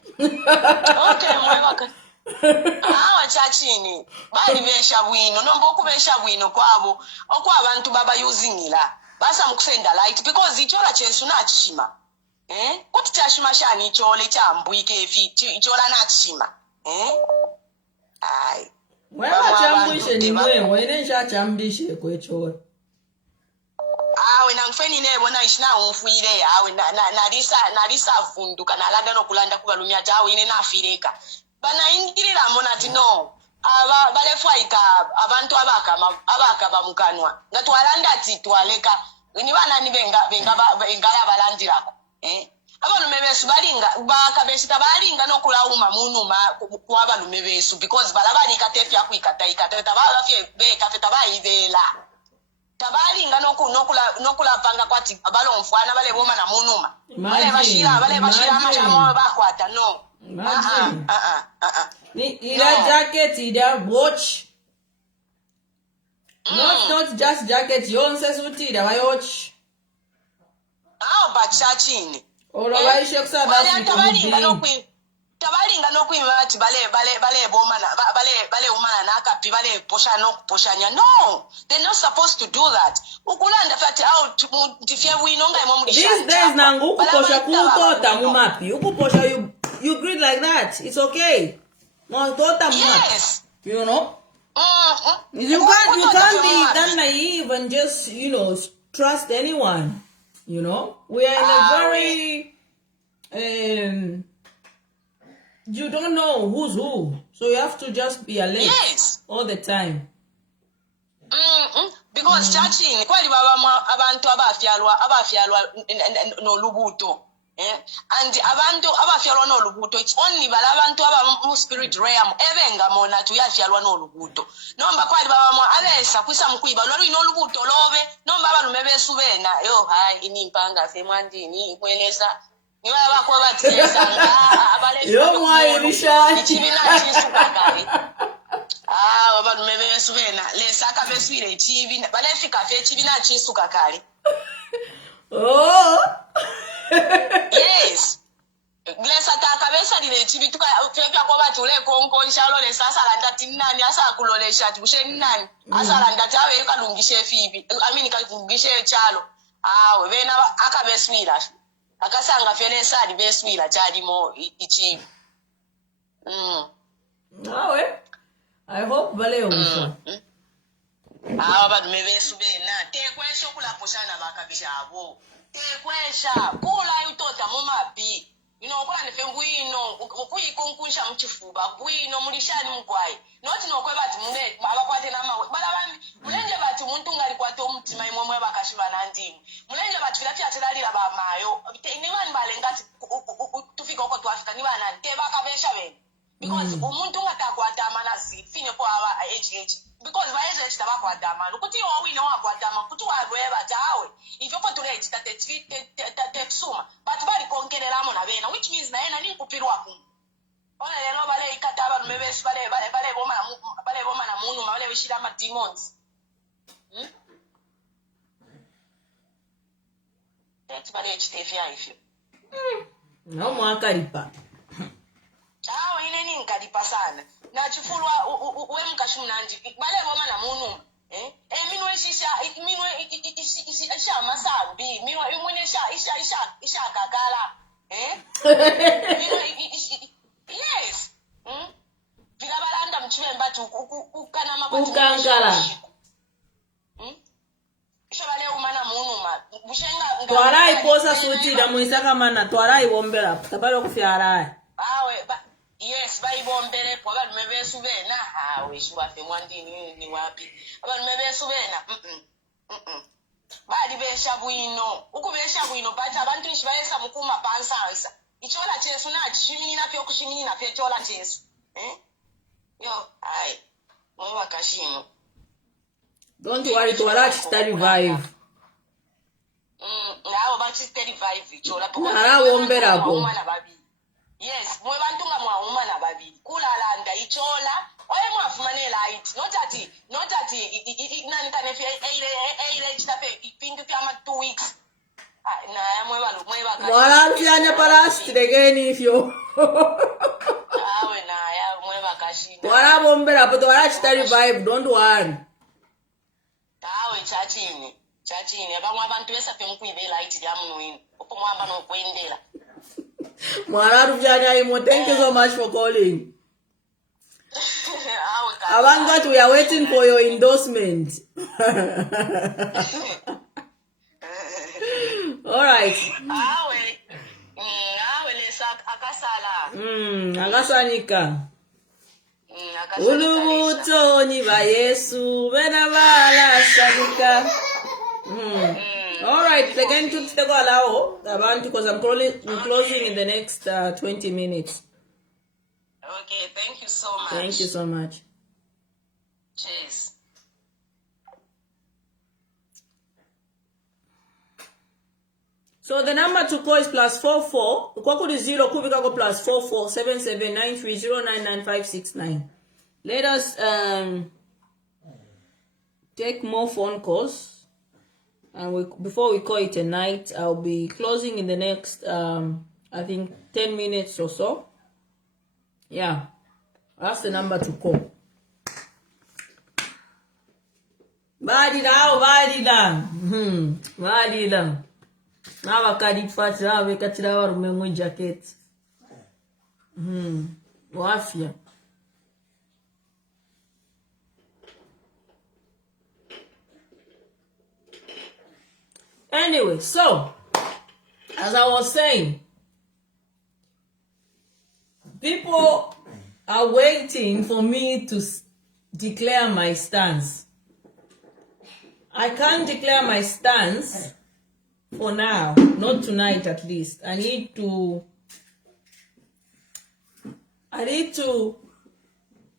Okay mwe waka. Chachini bali besha bwino nomba okubesha bwino kwabo okwa abantu baba using ila basa mukusenda light because ichola chesu nachishima kuti chashima shani ichole chambwike ichola nachishima ai mwa chambwishe ni mwe ine nshachambishe kwechola awe nangifeni nebona ishina umfuire awe nalisa vunduka nalanda nokulanda kubalumya ati awe ine nafireka bana ingirira mona ati no balefaika abantu abaka bamukanwa ngatwalanda ati twaleka ni bana ni bengala balandirako abalume besu balinga bakabesita balinga nokulauma munuma kwabalume besu because balabani katefya kuikata tabafye beka tabayivela tabalinga nokula panga kwati abalomfwana bale boma na munuma bale bashira amachamo bakwata no ila jacket ida watch not just jacket yonse sutira bayotch bachachini baishe kusaba tabalinga nokwima ati bale bomana bale umana nakapi bale poshanya no they're not supposed to do that ukulanda fati out tifye wino ngai mulisha these days nangu ukuposha kutota mumapi ukuposha you greet like that it's okay no tota mumapi you know you can't be that naive and just trust anyone we are in a very you don't know who's who, so you have to just be alert all the time. Because chachini kwali abantu abafyalwa no lubuto and abantu abafyalwa no lubuto it's only balabantu aba spirit realm ebenga mona tuyafyalwa no lubuto nomba kwali abesa kwisa mkwiba no lubuto lobe nomba abalume besu bena yo hayi inimpanga semwandini kwelesa niba bakwa batiyesa abale yo mwayirisha chibina chisukakali abalume besu bena lesaka beswire chibina balefika fe chibina chisukakali yes glesa takabesa dile chibituka fepya kwa batu le konko nshalo le sasa landa tinani asa kulolesha ati busheni nani asa landa tawe kalungishe fibi kalungishe chalo wena akabeswira akasanga fele sadi beswira chali mo ichi I hope bale umfa badume besu bena tekwesha okulaposhana bakabisha abo tekwesha kula utota mumapi kwa nefe ngwino ukuyikunkunsha mchifuba ngwino mulishani mkwai noti nokwe bati mune abakwate namawe balabandi mulenje bati muntu ngali kwate omutima imwe bakashiba nandimu mulenje bati filafya atiralira bamayo nimani balengati tufika uko twafika nibana tebakabesha bene because umuntu ngatakwata amanazi fine kwa aba HH because baeza ekitaba kwadama kuti owine wakwadama kuti walweba tawe ifyo potule ekitatekusuma but bali kongereramu nabena which means naye nani nkupirwa kuno ona lero bale ikata abalume besu bale boma na munu bale bishira ama demons that's bale ekitefya ifyo no mwakalipa awo ine ni nkalipa sana na chifulwa we mkashumu nandi bale boma na munu minwe isha masambi minwe imwene isha kakala yes vikabalanda mchimemba tu ukanama ukangala ishobale umana munuma bushenga twala iposa sutira muisaka mana twala iwombera tabalo kufyara awe yes bayibombere kwa balume besu bena hawe shubafe mwandini ni wapi abalume besu bena bali besha bwino ukubesha bwino but abantu nishibayesa mukuma pansansa ichola chesu na chishimina pyo kushimina pyo chola chesu yo ai mwa kashimo don't worry twala chitari vibe nawo bachitari vibe ichola na wombera bo yes mwe bantu nga mwauma na babiri kulalanda ichola oye mwafumane light not at nani kanefi eile chitape ipindu kama 2 weeks na ya mwe balu mwe baka mwala mfianya parasti degeni ifyo awe na ya mwe bakashina twala wombera but twala chitari vibe don't worry awe chachini abamwe abantu besape mukwibe light ya munwini upo mwamba no kwendela Mwararu Vyanya Imo, thank you so much for calling. Avangat, we are waiting for your endorsement. All right. Akasanika. Ulubutoni ba Yesu, benabala sanika. All right, again to the allow around because I'm closing in the next 20 minutes. Okay, thank you so much. Thank you so much. Cheers. So the number to call is +44. The code is 0. Kubika go +44 7793099569. Let us take more phone calls. And before we call it a night, I'll be closing in the next, I think, 10 minutes or so. Yeah, that's the number to call. Badi da. Na wakadi fatira wekatira warumengo jacket. Wafia. Anyway, so, as I was saying, people are waiting for me to declare my stance. I can't declare my stance for now, not tonight at least. I need to,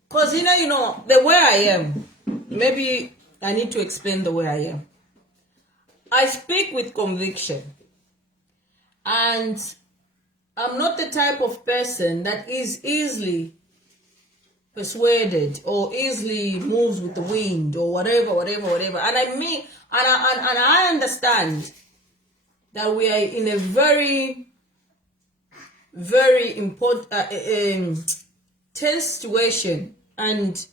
because you know, the way I am, maybe I need to explain the way I am. I speak with conviction, and I'm not the type of person that is easily persuaded or easily moves with the wind or whatever. And I understand that we are in a very, very important, tense situation, and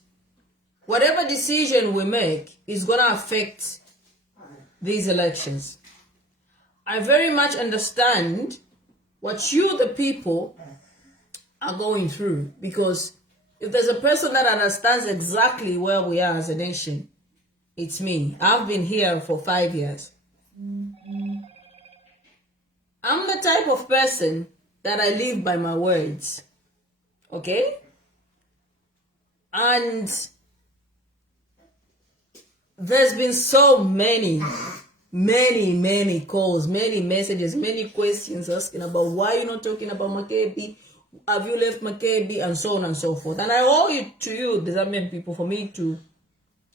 whatever decision we make is going to affect these elections. I very much understand what you, the people, are going through, because if there's a person that understands exactly where we are as a nation, it's me. I've been here for 5 years. I'm the type of person that I live by my words. Okay? And there's been so many calls, many messages, many questions asking about why you're not talking about Makebi, have you left Makebi, and so on and so forth. And I owe it to you, the Zambian people, for me to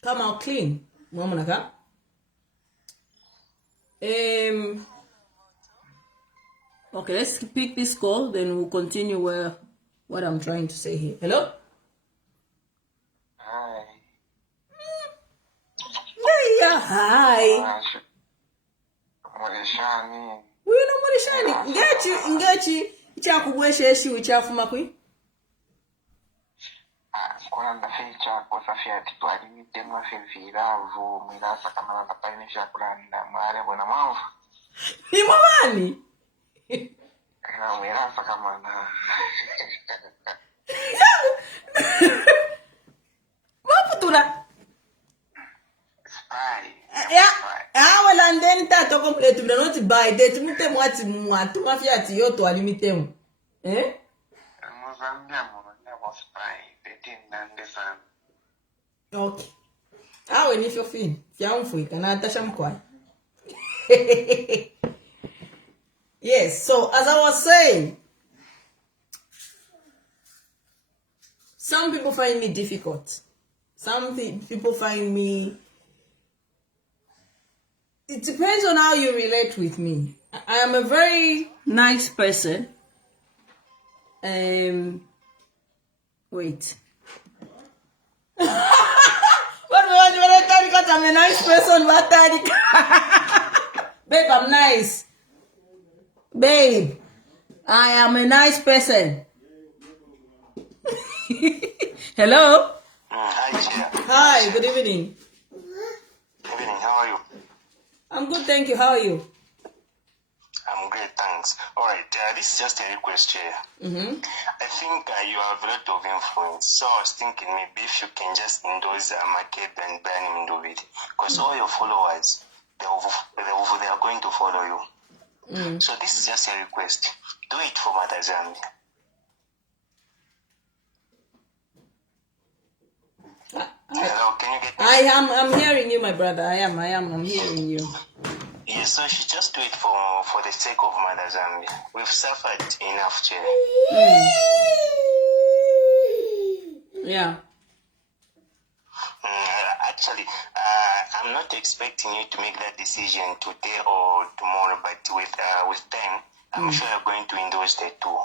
come out clean. Mamunaka. Okay, let's pick this call, then we'll continue what I'm trying to say here. Hello? Hi. Yeah, hi. Murishani. Wino Murishani. Ngechi. Ichakubweshe ichafumakwi. Kuna ndaficha kwa safia titwali mitema fiviravu mirasa kama na paine shakuranda mare bona mavu. Ni mwani? Na mirasa kama na Maputura. spy. Wala ndeni tato complete mna not buy det mute mwati mwatu mafiati yoto alimitemu. Mozambia mwana spy. Nande sana. Okay. Awe ni fofini. Fiamfuika na atasha mkwai. Yes, so as I was saying, some people find me difficult. Some people find me... It depends on how you relate with me. I am a very nice person. Wait. I'm a nice person, babe, I'm nice. Babe, I am a nice person. Hello? Hi, Chia. Hi, good evening. Good evening, how are you? I'm good, thank you. How are you? I'm great, thanks. Alright, this is just a request here. I think you have a lot of influence, so I was thinking maybe if you can just endorse Makeb and Brian Ndovit, because all your followers, they are going to follow you. So this is just a request. Do it for Mother Zambia. Hello, can you get me? I'm hearing you, my brother. I'm hearing you. Yes, so she just do it for the sake of Mother Zambia. We've suffered enough, Che. Yeah. Actually, I'm not expecting you to make that decision today or tomorrow, but with time, I'm sure you're going to endorse the two.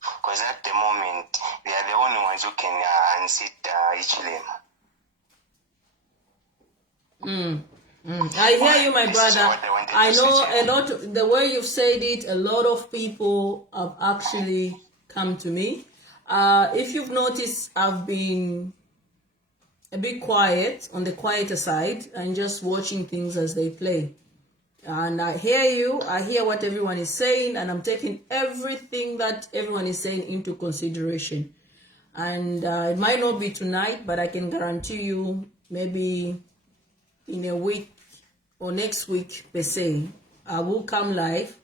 Because at the moment, they are the only ones who can unseat Hichilema. I hear you, my brother. I know a lot, the way you've said it, a lot of people have actually come to me. If you've noticed, I've been a bit quiet, on the quieter side, and just watching things as they play. And I hear you, I hear what everyone is saying, and I'm taking everything that everyone is saying into consideration. And it might not be tonight, but I can guarantee you maybe in a week or next week, per se, I will come live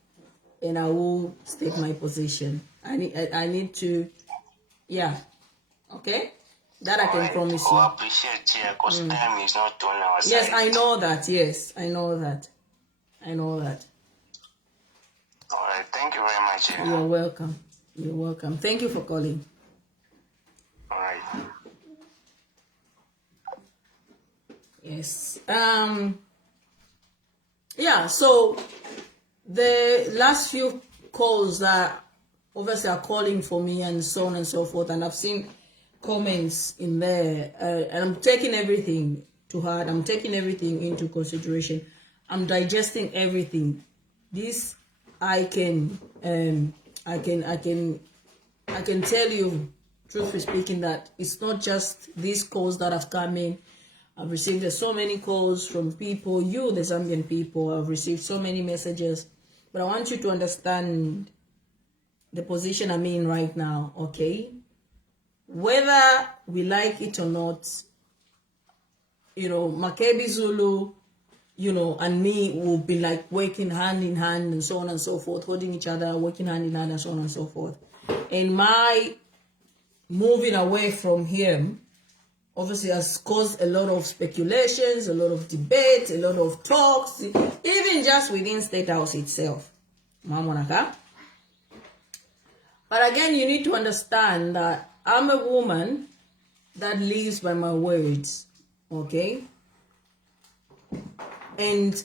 and I will state my position. I need to, yeah, okay? That I can promise you. I appreciate it because time is not on our side. Yes, I know that. Yes, I know that. I know that. All right, thank you very much. You're welcome. You're welcome. Thank you for calling. All right. Yes. Yeah, so the last few calls that obviously are calling for me and so on and so forth, and I've seen comments in there, and I'm taking everything to heart. I'm taking everything into consideration. I'm digesting everything. This I can tell you, truthfully speaking, that it's not just these calls that have come in. I've received so many calls from people, you, the Zambian people. I've received so many messages. But I want you to understand the position I'm in right now, okay? Whether we like it or not, you know, Makebi Zulu, you know, and me will be like working hand in hand and so on and so forth, holding each other, working hand in hand and so on and so forth. And my moving away from him obviously has caused a lot of speculations, a lot of debate, a lot of talks, even just within State House itself. Mamonaka. But again, you need to understand that I'm a woman that lives by my words, okay? And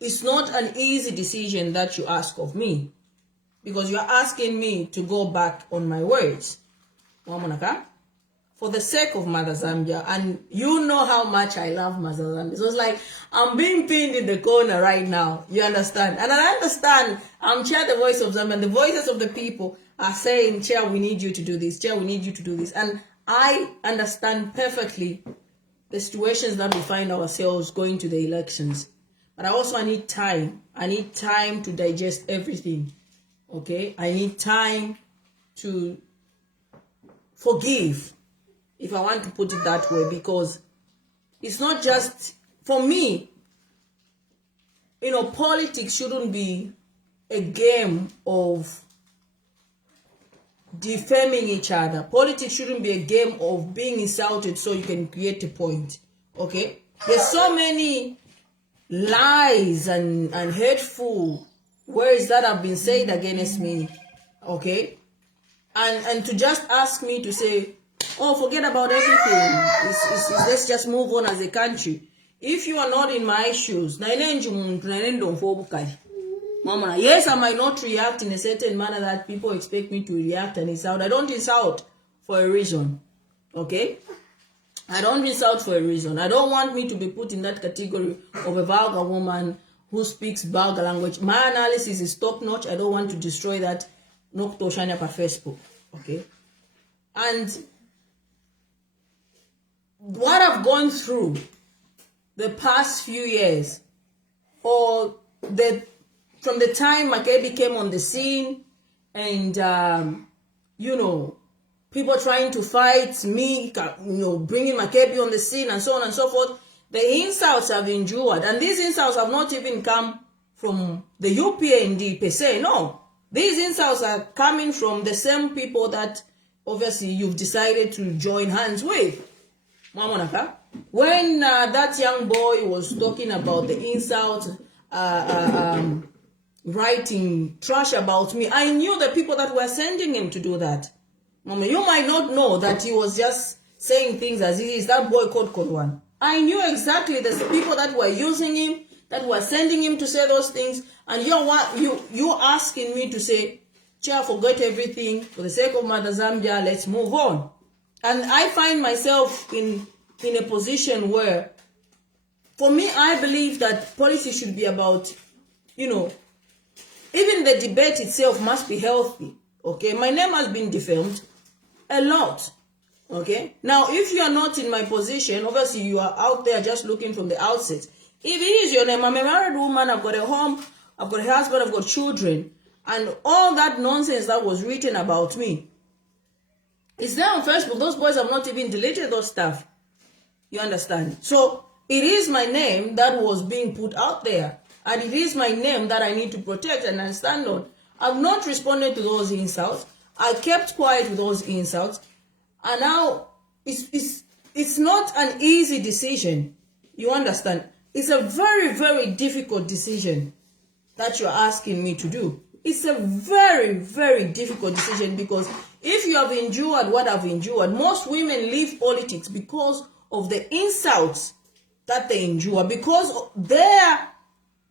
it's not an easy decision that you ask of me, because you're asking me to go back on my words. For the sake of Mother Zambia, and you know how much I love Mother Zambia. So it's like I'm being pinned in the corner right now. You understand? And I understand. I'm Chair, the voice of Zambia, and the voices of the people are saying, Chair, we need you to do this. Chair, we need you to do this. And I understand perfectly the situations that we find ourselves going to the elections. But I need time. I need time to digest everything. Okay? I need time to forgive, if I want to put it that way, because it's not just, for me, politics shouldn't be a game of defaming each other. Politics shouldn't be a game of being insulted so you can create a point, okay? There's so many lies and hateful words that have been said against me, okay? And to just ask me to say, oh, forget about everything. Let's just move on as a country. If you are not in my shoes, yes, I might not react in a certain manner that people expect me to react and insult. I don't insult for a reason. Okay? I don't insult for a reason. I don't want me to be put in that category of a vulgar woman who speaks vulgar language. My analysis is top notch. I don't want to destroy that. Noktoshanya pa Facebook. Okay? And what I've gone through the past few years, or from the time Makebi came on the scene, and people trying to fight me, bringing Makebi on the scene and so on and so forth, the insults I've endured, and these insults have not even come from the UPND per se. No, these insults are coming from the same people that obviously you've decided to join hands with. When that young boy was talking about the insult, writing trash about me, I knew the people that were sending him to do that. Mama, you might not know that he was just saying things as it is. That boy called Kodwan. I knew exactly the people that were using him, that were sending him to say those things, and you asking me to say, Chair, forget everything for the sake of Mother Zambia, let's move on. And I find myself in a position where, for me, I believe that policy should be about, even the debate itself must be healthy. Okay, my name has been defamed a lot. Okay, now if you are not in my position, obviously you are out there just looking from the outset. If it is your name, I'm a married woman, I've got a home, I've got a husband, I've got children, and all that nonsense that was written about me, it's there on Facebook. Those boys have not even deleted those stuff. You understand? So it is my name that was being put out there, and it is my name that I need to protect and I stand on. I've not responded to those insults. I kept quiet with those insults, and now it's not an easy decision. You understand? It's a very, very difficult decision that you're asking me to do. It's a very, very difficult decision, because if you have endured what I've endured, most women leave politics because of the insults that they endure, because their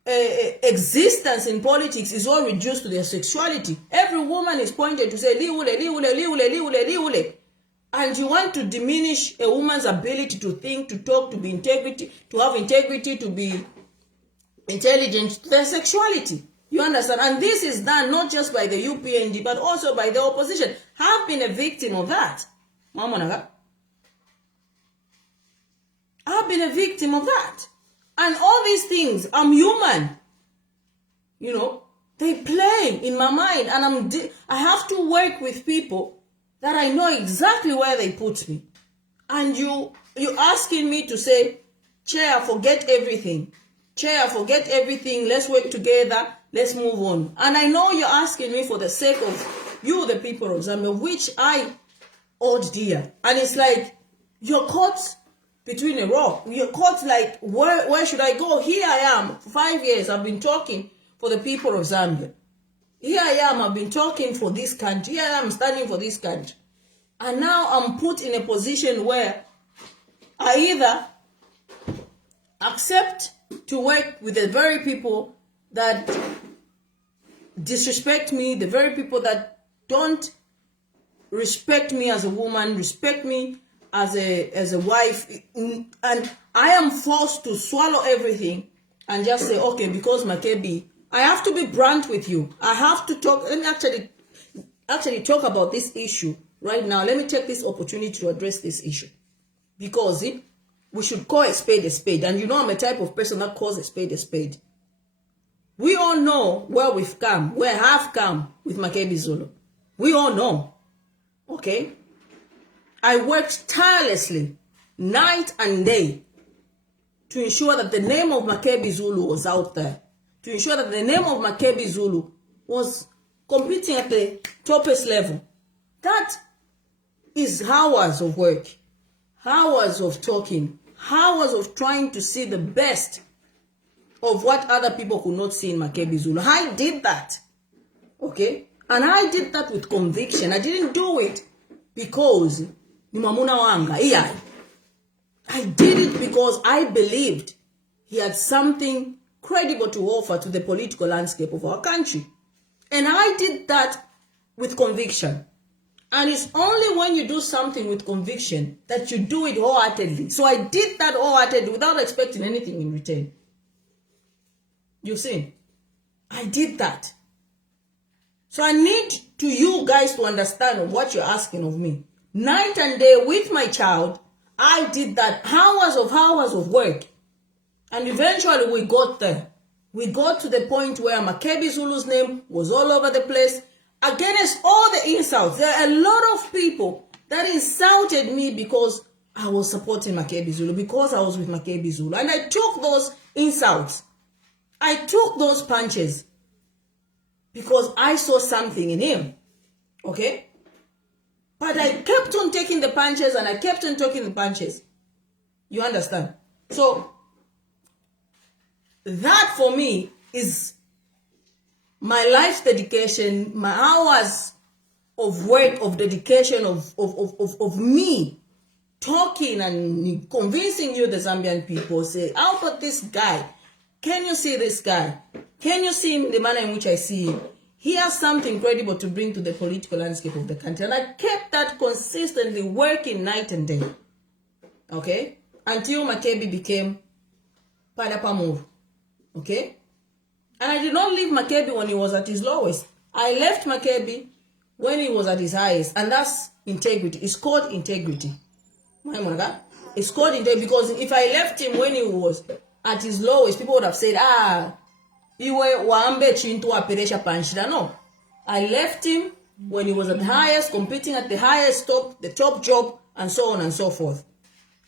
existence in politics is all reduced to their sexuality. Every woman is pointed to say, liule, liule, liule, liule, liule. And you want to diminish a woman's ability to think, to talk, to be integrity, to have integrity, to be intelligent, to their sexuality. You understand? And this is done not just by the UPND, but also by the opposition. I've been a victim of that. I've been a victim of that. And all these things, I'm human. They play in my mind, and I have to work with people that I know exactly where they put me. And you asking me to say, Chair, forget everything. Chair, forget everything. Let's work together. Let's move on. And I know you're asking me for the sake of you, the people of Zambia, which I hold dear. And it's like, you're caught between a rock. You're caught like, where should I go? Here I am. For 5 years, I've been talking for the people of Zambia. Here I am. I've been talking for this country. Here I am standing for this country. And now I'm put in a position where I either accept to work with the very people that disrespect me, the very people that don't respect me as a woman, respect me as a wife, and I am forced to swallow everything and just say, okay, because Makebi, I have to be blunt with you. I have to talk and actually talk about this issue right now. Let me take this opportunity to address this issue, because we should call a spade a spade. And you know, I'm a type of person that calls a spade a spade. We all know where we've come, where I have come with Makebi Zulu. We all know. Okay? I worked tirelessly, night and day, to ensure that the name of Makebi Zulu was out there. To ensure that the name of Makebi Zulu was competing at the toppest level. That is hours of work, hours of talking, hours of trying to see the best of what other people could not see in Makebi Zulu. I did that. Okay? And I did that with conviction. I didn't do it because ni mamuna wanga. Yeah. I did it because I believed he had something credible to offer to the political landscape of our country. And I did that with conviction. And it's only when you do something with conviction that you do it wholeheartedly. So I did that wholeheartedly without expecting anything in return. You see, I did that. So I need to you guys to understand what you're asking of me. Night and day with my child, I did that, hours of work. And eventually we got there. We got to the point where Makebi Zulu's name was all over the place. Against all the insults, there are a lot of people that insulted me because I was supporting Makebi Zulu, because I was with Makebi Zulu. And I took those insults. I took those punches because I saw something in him. Okay? But I kept on taking the punches and I kept on taking the punches. You understand? So, that for me is my life's dedication, my hours of work, of dedication, of me talking and convincing you, the Zambian people, say, how about this guy? Can you see this guy? Can you see him, the manner in which I see him? He has something credible to bring to the political landscape of the country. And I kept that consistently working night and day. Okay? Until Makebi became Padapa. Okay? And I did not leave Makebi when he was at his lowest. I left Makebi when he was at his highest. And that's integrity. It's called integrity. It's called integrity because if I left him when he was at his lowest, people would have said, iwe waambe chintu aperesha panchira. No. I left him when he was at the highest, competing at the highest top, the top job, and so on and so forth.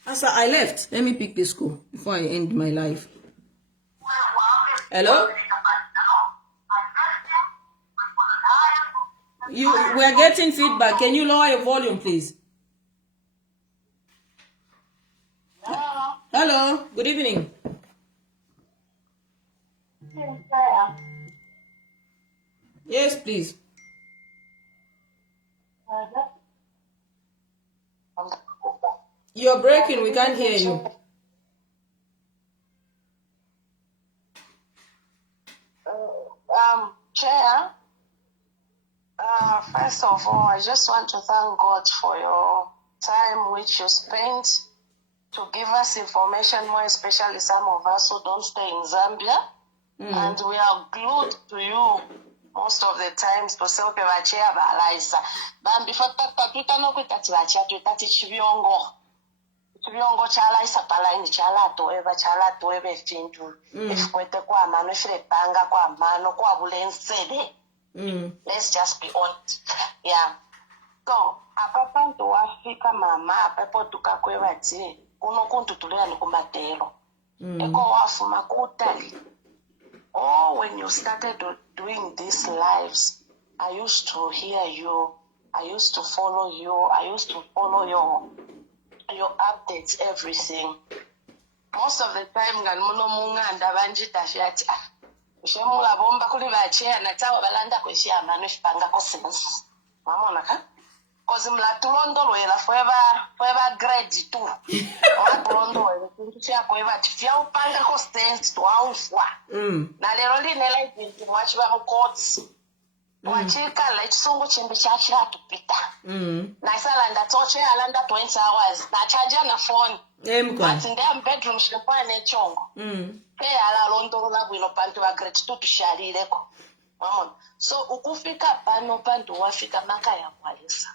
As I left, let me pick this call before I end my life. Hello? We're getting feedback. Can you lower your volume, please? Hello. Good evening. Yes, please. You're breaking. We can't hear you. Chair, first of all, I just want to thank God for your time which you spent to give us information, more especially some of us who don't stay in Zambia. And we are glued to you most of the times to say, okay, Vachia Valaisa. But before that, no kwitati Vachia, twitati Chibiongo. Chibiongo chala isa palaini chala toebe fintu. If kwete kwa mano, if panga kwa mano, kwa bulensede. Let's just be honest. Yeah. So, apapa to Africa mama, apapo tukakwewa ti, kuno kuntu tulea nikumbatero. Eko wafu makutali. Oh, when you started doing these lives, I used to hear you. I used to follow you. I used to follow your updates, everything. Most of the time, Galmuno Munga and Davanji Tashiat. Shemula Bomba Kuliva chair and Natawa Balanda Kweshia Manush Panga Cousins. Mamonaka. Cause mlatulondolwela forever grade 2. Watulondolwela kintu chako ebati fya upanga ko stance twaufwa. Na lero line live mwachiba mu courts. Wachika la chisungu chimbi chachira tupita. Na isalanda toche alanda 20 hours. Na charger na phone. But in their bedroom shilikuwa nechongo. Ala londolola bwino pantu wa grade 2 tushalileko. Mama. So ukufika pano pantu wafika maka ya mwalisa.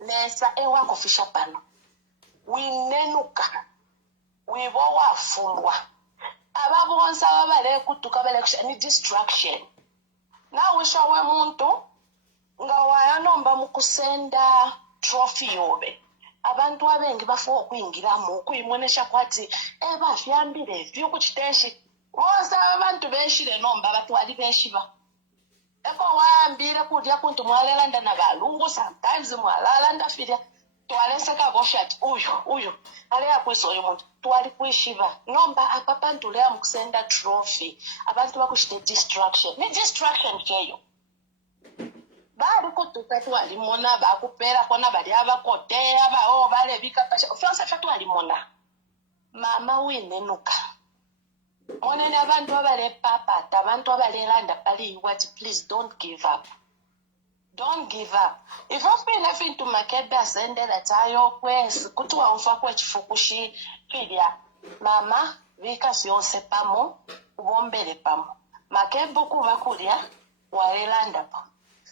Nesa ewa kufisha pano. Winenuka. Wibo wafulwa. Ababu wansa wabale kutuka bale ni distraction. Na wishawe muntu nga wayanomba mukusenda trophy yobe. Abantu abengi bafuwa okuyingiramu okuyimwonesha kwati bafyambire vyo kuchiteshi woza abantu beshire nomba batwali beshiba eko waambire kudya kuntu mwalelanda na balungu sometimes mwalalanda firia twaleseka boshat uyu ale yakweso oyo muntu twali kwishiba nomba apapantu lea mukusenda trophy abantu bakushite distraction ni distraction cheyo bali kutuka twalimona bakupera kona bali abakotea bao bale bikapasha ofyonse fatu alimona mama winenuka monene abantu abale papa abantu abale landa pali what please don't give up if you've been having to makeba sende that ayo kwesi kutuwa ufa kwa chifukushi fidia mama vika siyonse pamo ubombele pamo makebu kuba kulia walelanda pamo.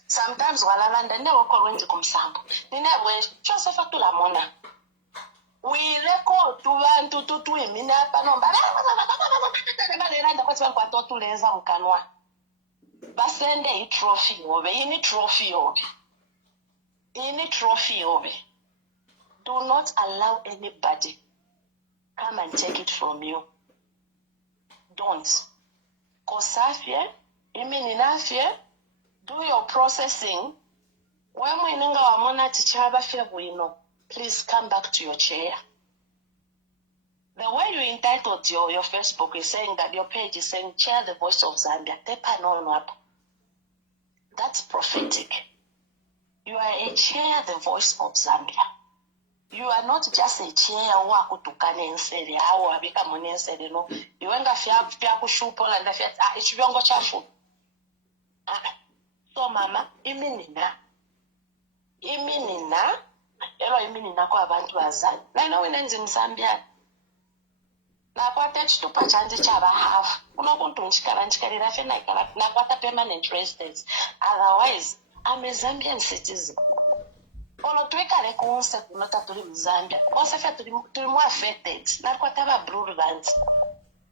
Sometimes walalanda never call wenzi kumsambo. Ninewe chose fatula mona. We record to bantu tutu emina panomba. Balelanda kwa tiba kwa totu leza mkanwa. Basende i trophy obe. Ini trophy obe. Do not allow anybody come and take it from you. Don't. Kosafye, iminafye. Do your processing. When we know our mona tichaba febwino, please come back to your chair. The way you entitled your Facebook is saying that your page is saying chair the voice of Zambia. That's prophetic. You are a chair the voice of Zambia. You are not just a chair wako tukane ensele au wabika mone ensele no. You wenga fya kushupo la ndafya ichibiongo chafu. So mama, iminina kwa abantu bazali. Na ino winenzi msambia. Na kwa techi tupa chanzi chaba hafu. Unokuntu nchikarira fe na kwa ta permanent residence. Otherwise, I'm a Zambian citizen. Olo tuweka leko unse kunota tuli mzambia. Onse fya tuli mu affected. Na kwa taba blue bands.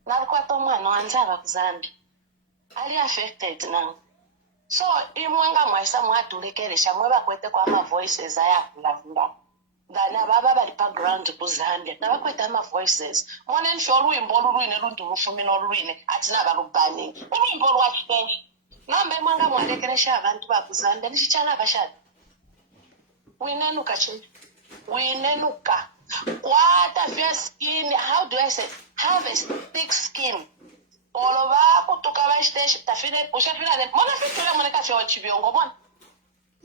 Na kwa tomwa no anzaba kuzambia. Ali affected na. So, imwenga mwaisa mwatulekeresha mweba kwete kwa ma voices ayakulafunda. Dana baba bali background ku Zambia. Na bakwete ama voices. Mwone nsho lwimbo lulwine luntu lufumino lulwine atina balubani. Lwimbo lwachite. Nambe mwenga mwalekeresha abantu ba ku Zambia nishichana bashati. Winenuka che. Winenuka. Kwata fair skin, how do I say? Have a thick skin. Oloba kutoka bashtesh tafine ushafina ne mona fitule moneka fyo chibiongo bona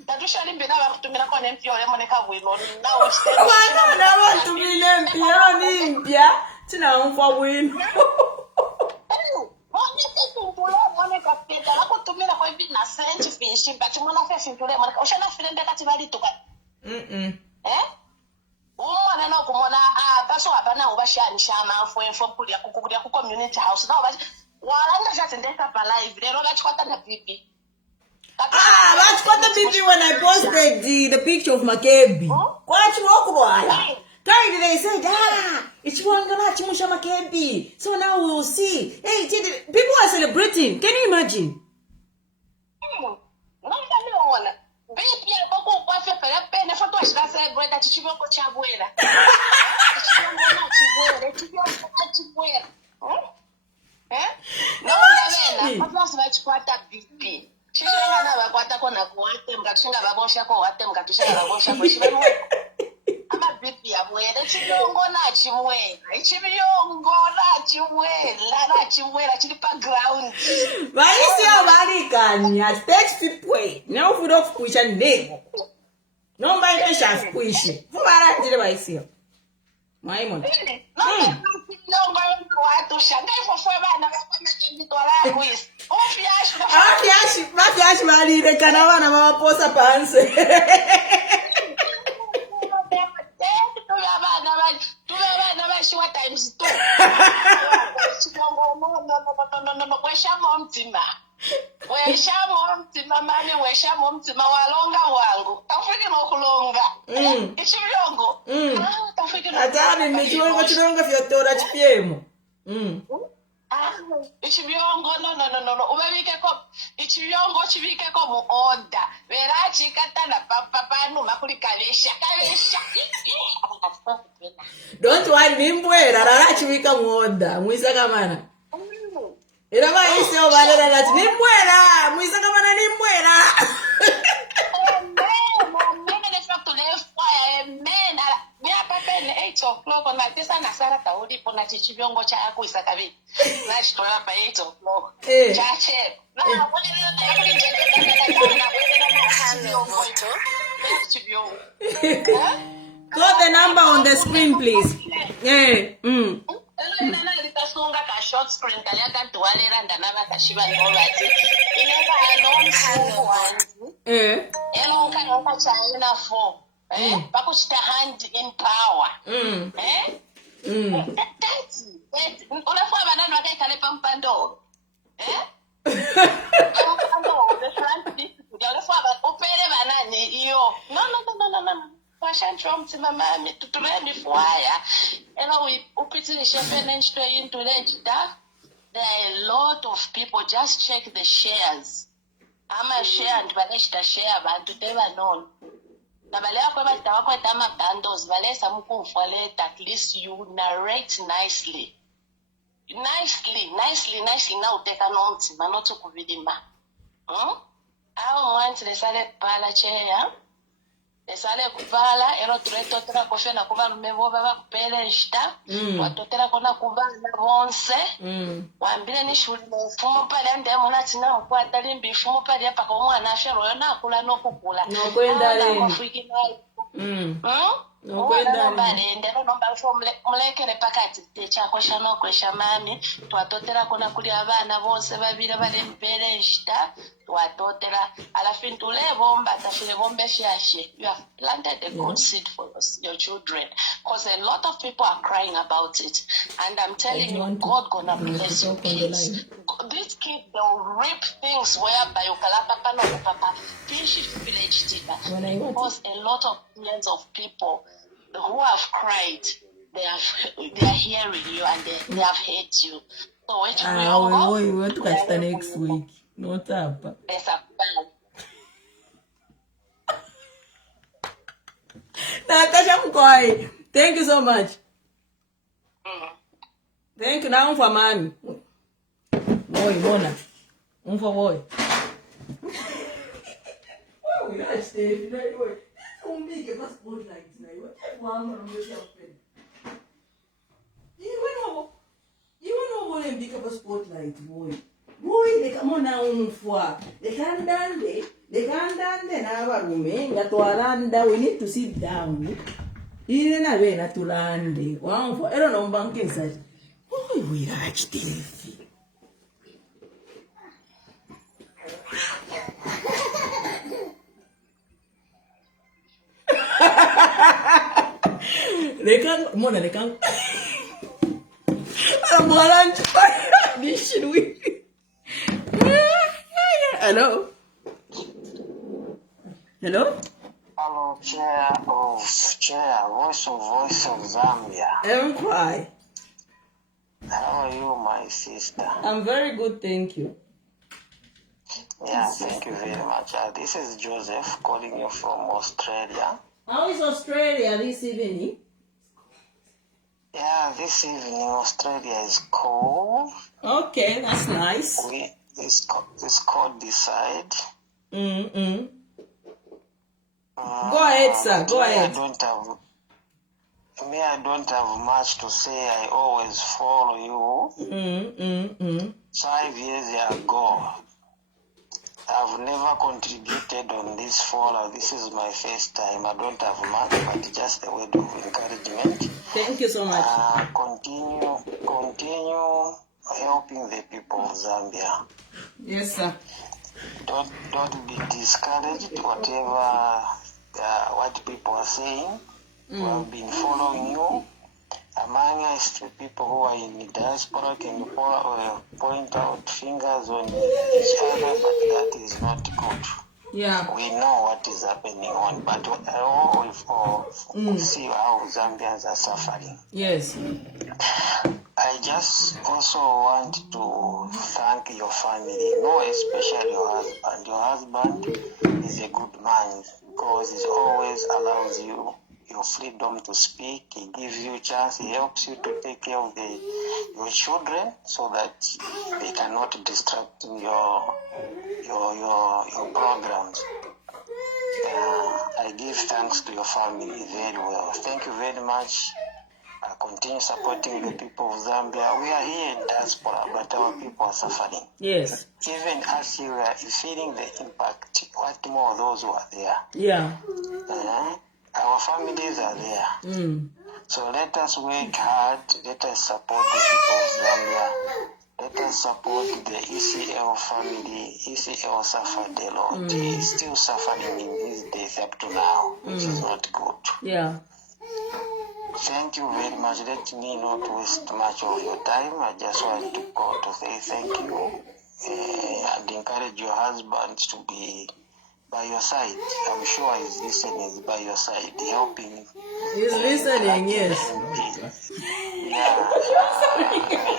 tatusha limbe na bakutumira kwa nempio le moneka wino na ushte Bana na batumile mpia ni mpia tina umfa wino moneka peta la kutumira kwa hivi na senti fish but mona fe fitule moneka ushana filende kati bali tuka umwana no kumona baso abana ubashani shama afwenfo kulia kukukulia ku community house na bashi walanga jati ndeka pa live lero bachikwata na pipi bachikwata pipi when I posted the picture of Makebi kwachi wokulwala kind they said it's one gonna chimusha Makebi so now we'll see people are celebrating. Can you imagine? Baby, I'm going to go to pen for to celebrate that you go to Chabuera. No, I'm not much quite a BP. She's never got a corner for them, but she never goes to what them got to say about I'm a BP, I'm waiting to go not you way. It's you go not you way, not you way, actually, background. Why is your body can you stage people? Now, food of push and dig. No mind the chef push. For what did I see? My mom. Mafiashi valire kana vana vavaposa pansi. Tuvavana vashiwa times 2. Weshamo mtima mani weshamo mtima walonga wangu tafiki nokulonga ichilongo tafiki atani michilongo chilongo fyotora chipiemo ichilongo no ubabikeko ichilongo chibikeko mu order verachi katana panu makulikavesha kavesha. Don't worry, nimbwera rarachivika muoda muisaka mana ira vaisi ovalera rati nimbwera muisaka mana nimbwera. Hello, Moto. Got the number on the screen, please. Yeah. Short screen pakuchita hand in power. That's it. Unafua banana wakaikale pampando. The front piece. Unafua opere banani iyo. No. Washanchwa mtima mami tutumeni fuaya. We upitini shepherd straight into the there are a lot of people. Just check the shares. I'm a share and baleshta share bantu teba non. Na balea kwa batawa tama bundles balesa mkumfualeta. At least you narrate nicely. Nicely now take a nonti manoto kuvidima. I want to sale pala chair. Esale kuvala ero treto tera koshe na kuva lumevo baba kupele nshita watotera kona kuva na bonse wambile ni shuli mfumo pale ande muna tina mkwata limbi mfumo pale hapa kwa mwana afya na akula no kukula no kwenda leni no kwenda mbali ndero nomba mfumo mlekele pakati techa kosha no kwesha mami twatotera kona kuli abana bonse babira bale mpele nshita watotera alafu tule bomba tafile bombe shashe. You have planted a good seed for your children, because a lot of people are crying about it, and I'm telling you, God gonna bless you kids. These kids, they'll reap things whereby you papa no papa finish village tika, because a lot of millions of people who have cried, they are hearing you and they have hate you. So we want to catch the next week. No tap. Natasha Mkoi, thank you so much. Thank you. Now for mommy. Boy, Mona. For boy. Oh, we are staying. Don't make a spotlight tonight. What one you know what I'm big of a spotlight, boy. Boy, they come on now for they can't now room. We need to sit down. You know, we're not to land. One for I don't know banking side. Boy, we are actually. They can't, Mona, they can't. I'm going to this should we. Hello? Hello? Hello, Voice of Zambia. I'm fine. How are you, my sister? I'm very good, thank you. Yeah, thank you very much. This is Joseph calling you from Australia. How is Australia this evening? Yeah, this evening Australia is cold. Okay, that's nice. This cold decide. Go ahead, sir. Go ahead. I don't have much to say. I always follow you. 5 years ago, I've never contributed on this forum. This is my first time. I don't have much, but just a word of encouragement. Thank you so much. Continue helping the people of Zambia. Yes, sir. Don't be discouraged, whatever what people are saying. We have been following you. Among us, the people who are in the diaspora can point out fingers on each other, but that is not good. Yeah. We know what is happening on, but we see how Zambians are suffering. Yes. I just also want to thank your family, especially your husband. Your husband is a good man because he always allows you your freedom to speak. He gives you a chance. He helps you to take care of your children so that they cannot distract your programs. I give thanks to your family very well. Thank you very much. Continue supporting the people of Zambia. We are here in diaspora, but our people are suffering. Yes. Even as you are feeling the impact, what more those who are there? Yeah. Our families are there. So let us work hard. Let us support the people of Zambia. Let us support the ECL family. ECL suffered a lot. He's still suffering in these days up to now, which is not good. Yeah. Thank you very much. Let me not waste much of your time. I just want to call to say thank you and encourage your husband to be by your side. I'm sure he's listening, by your side, helping. He's listening, yes.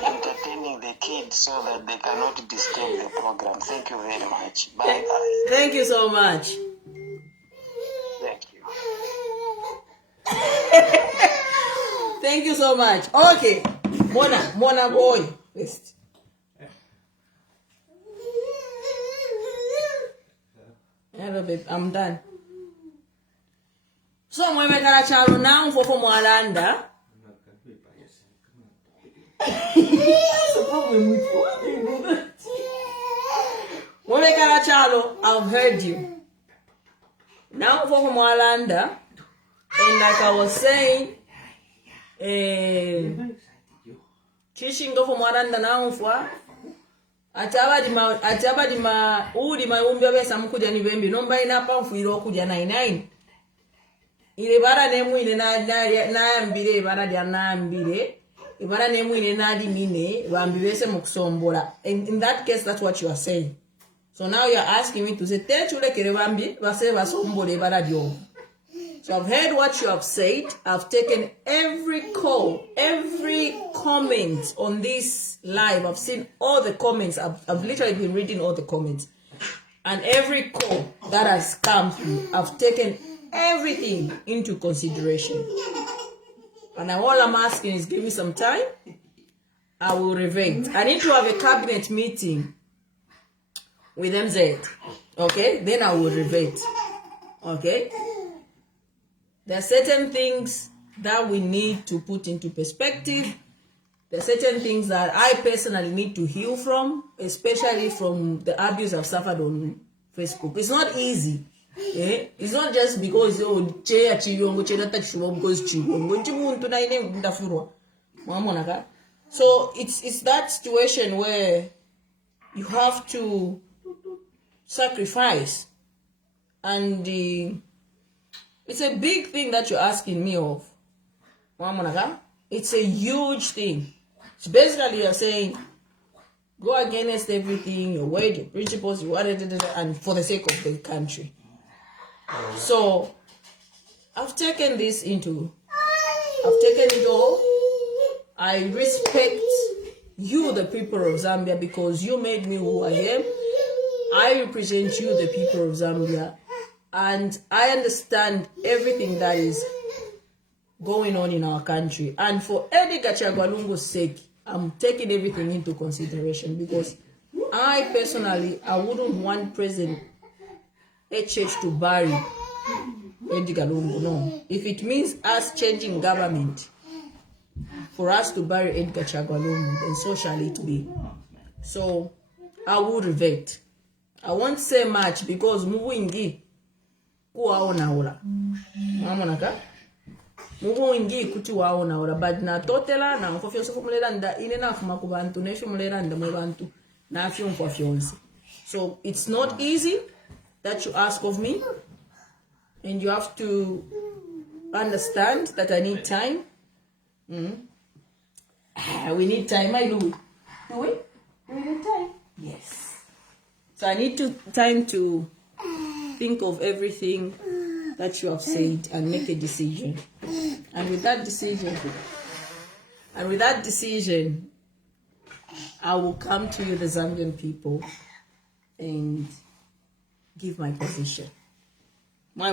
Entertaining the kids so that they cannot disturb the program. Thank you very much. Bye-bye. Thank you so much. Thank you. Thank you so much. Okay. Mona boy. First. Hello, babe. I'm done. So, when we got a child now for Mwalanda. What's the problem with you? Why do you do that? When we got a child, I've heard you. Now for Mwalanda. And like I was saying, Kishingo for Mwalanda now for ataba di ma udi mayumbi abesa mkuja ni bembi nomba inapa mfuiro kuja 99 ile bara nemu ile na ambire bara dia na ambire ibara nemu ile na di mine bambibese mukusombola. In that case, that's what you are saying. So now you are asking me to say techule kere bambi base basombole bara dio. So I've heard what you have said. I've taken every call, every comment on this live. I've seen all the comments. I've literally been reading all the comments. And every call that has come through, I've taken everything into consideration. And all I'm asking is give me some time. I will revert. I need to have a cabinet meeting with MZ. Okay? Then I will revert. Okay? There are certain things that we need to put into perspective. There are certain things that I personally need to heal from, especially from the abuse I've suffered on Facebook. It's not easy. It's not just because because so it's that situation where you have to sacrifice, and it's a big thing that you're asking me of. It's a huge thing. So basically you're saying, go against everything, your word, your principles, your and for the sake of the country. So I've taken it all. I respect you, the people of Zambia, because you made me who I am. I represent you, the people of Zambia. And I understand everything that is going on in our country. And for Eddie Gachagua sake, I'm taking everything into consideration, because I personally, I wouldn't want President HH to bury Eddie Galungu. No. If it means us changing government for us to bury Eddie Gachagua, then so shall it be. So I will revert. I won't say much because muwingi kuwaona ula. Mamonaka? Muwingi kuti waona ula. But na totela na mfofyo sofu muleranda ine na fuma kubantu neshu muleranda mwebantu na afyo mfofyonsi. So it's not easy that you ask of me, and you have to understand that I need time. We need time. I do. Do we? Do we need time? Yes. So I need time to think of everything that you have said and make a decision. And with that decision, I will come to you, the Zambian people, and give my position. But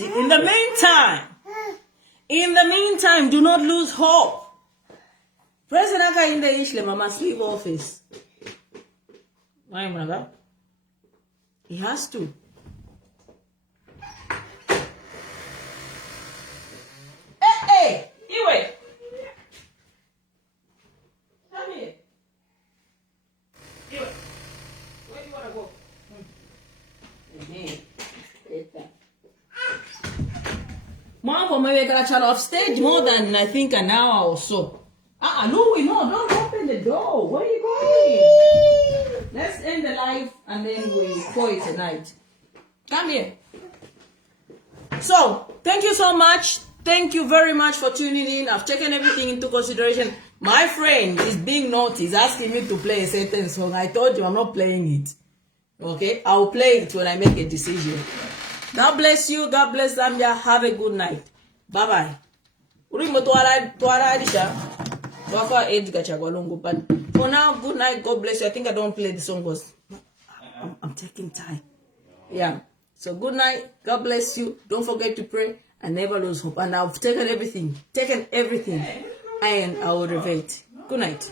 in the meantime, do not lose hope. President Hakainde Hichilema must leave office. He has to. Hey, Iwe. Come here. Iwe. Where do you want to go? Mom, maybe I got off stage more than I think an hour or so. Louie, no, don't open the door. Where are you going? Let's end the live and then we call it a night. Come here. So, thank you so much. Thank you very much for tuning in. I've taken everything into consideration. My friend is being naughty. He's asking me to play a certain song. I told you I'm not playing it. Okay? I'll play it when I make a decision. God bless you. God bless Zambia. Have a good night. Bye-bye. But for now, good night. God bless you. I think I don't play the song because I'm taking time. Yeah. So good night. God bless you. Don't forget to pray and never lose hope. And I've taken everything. And I will reveal it. Good night.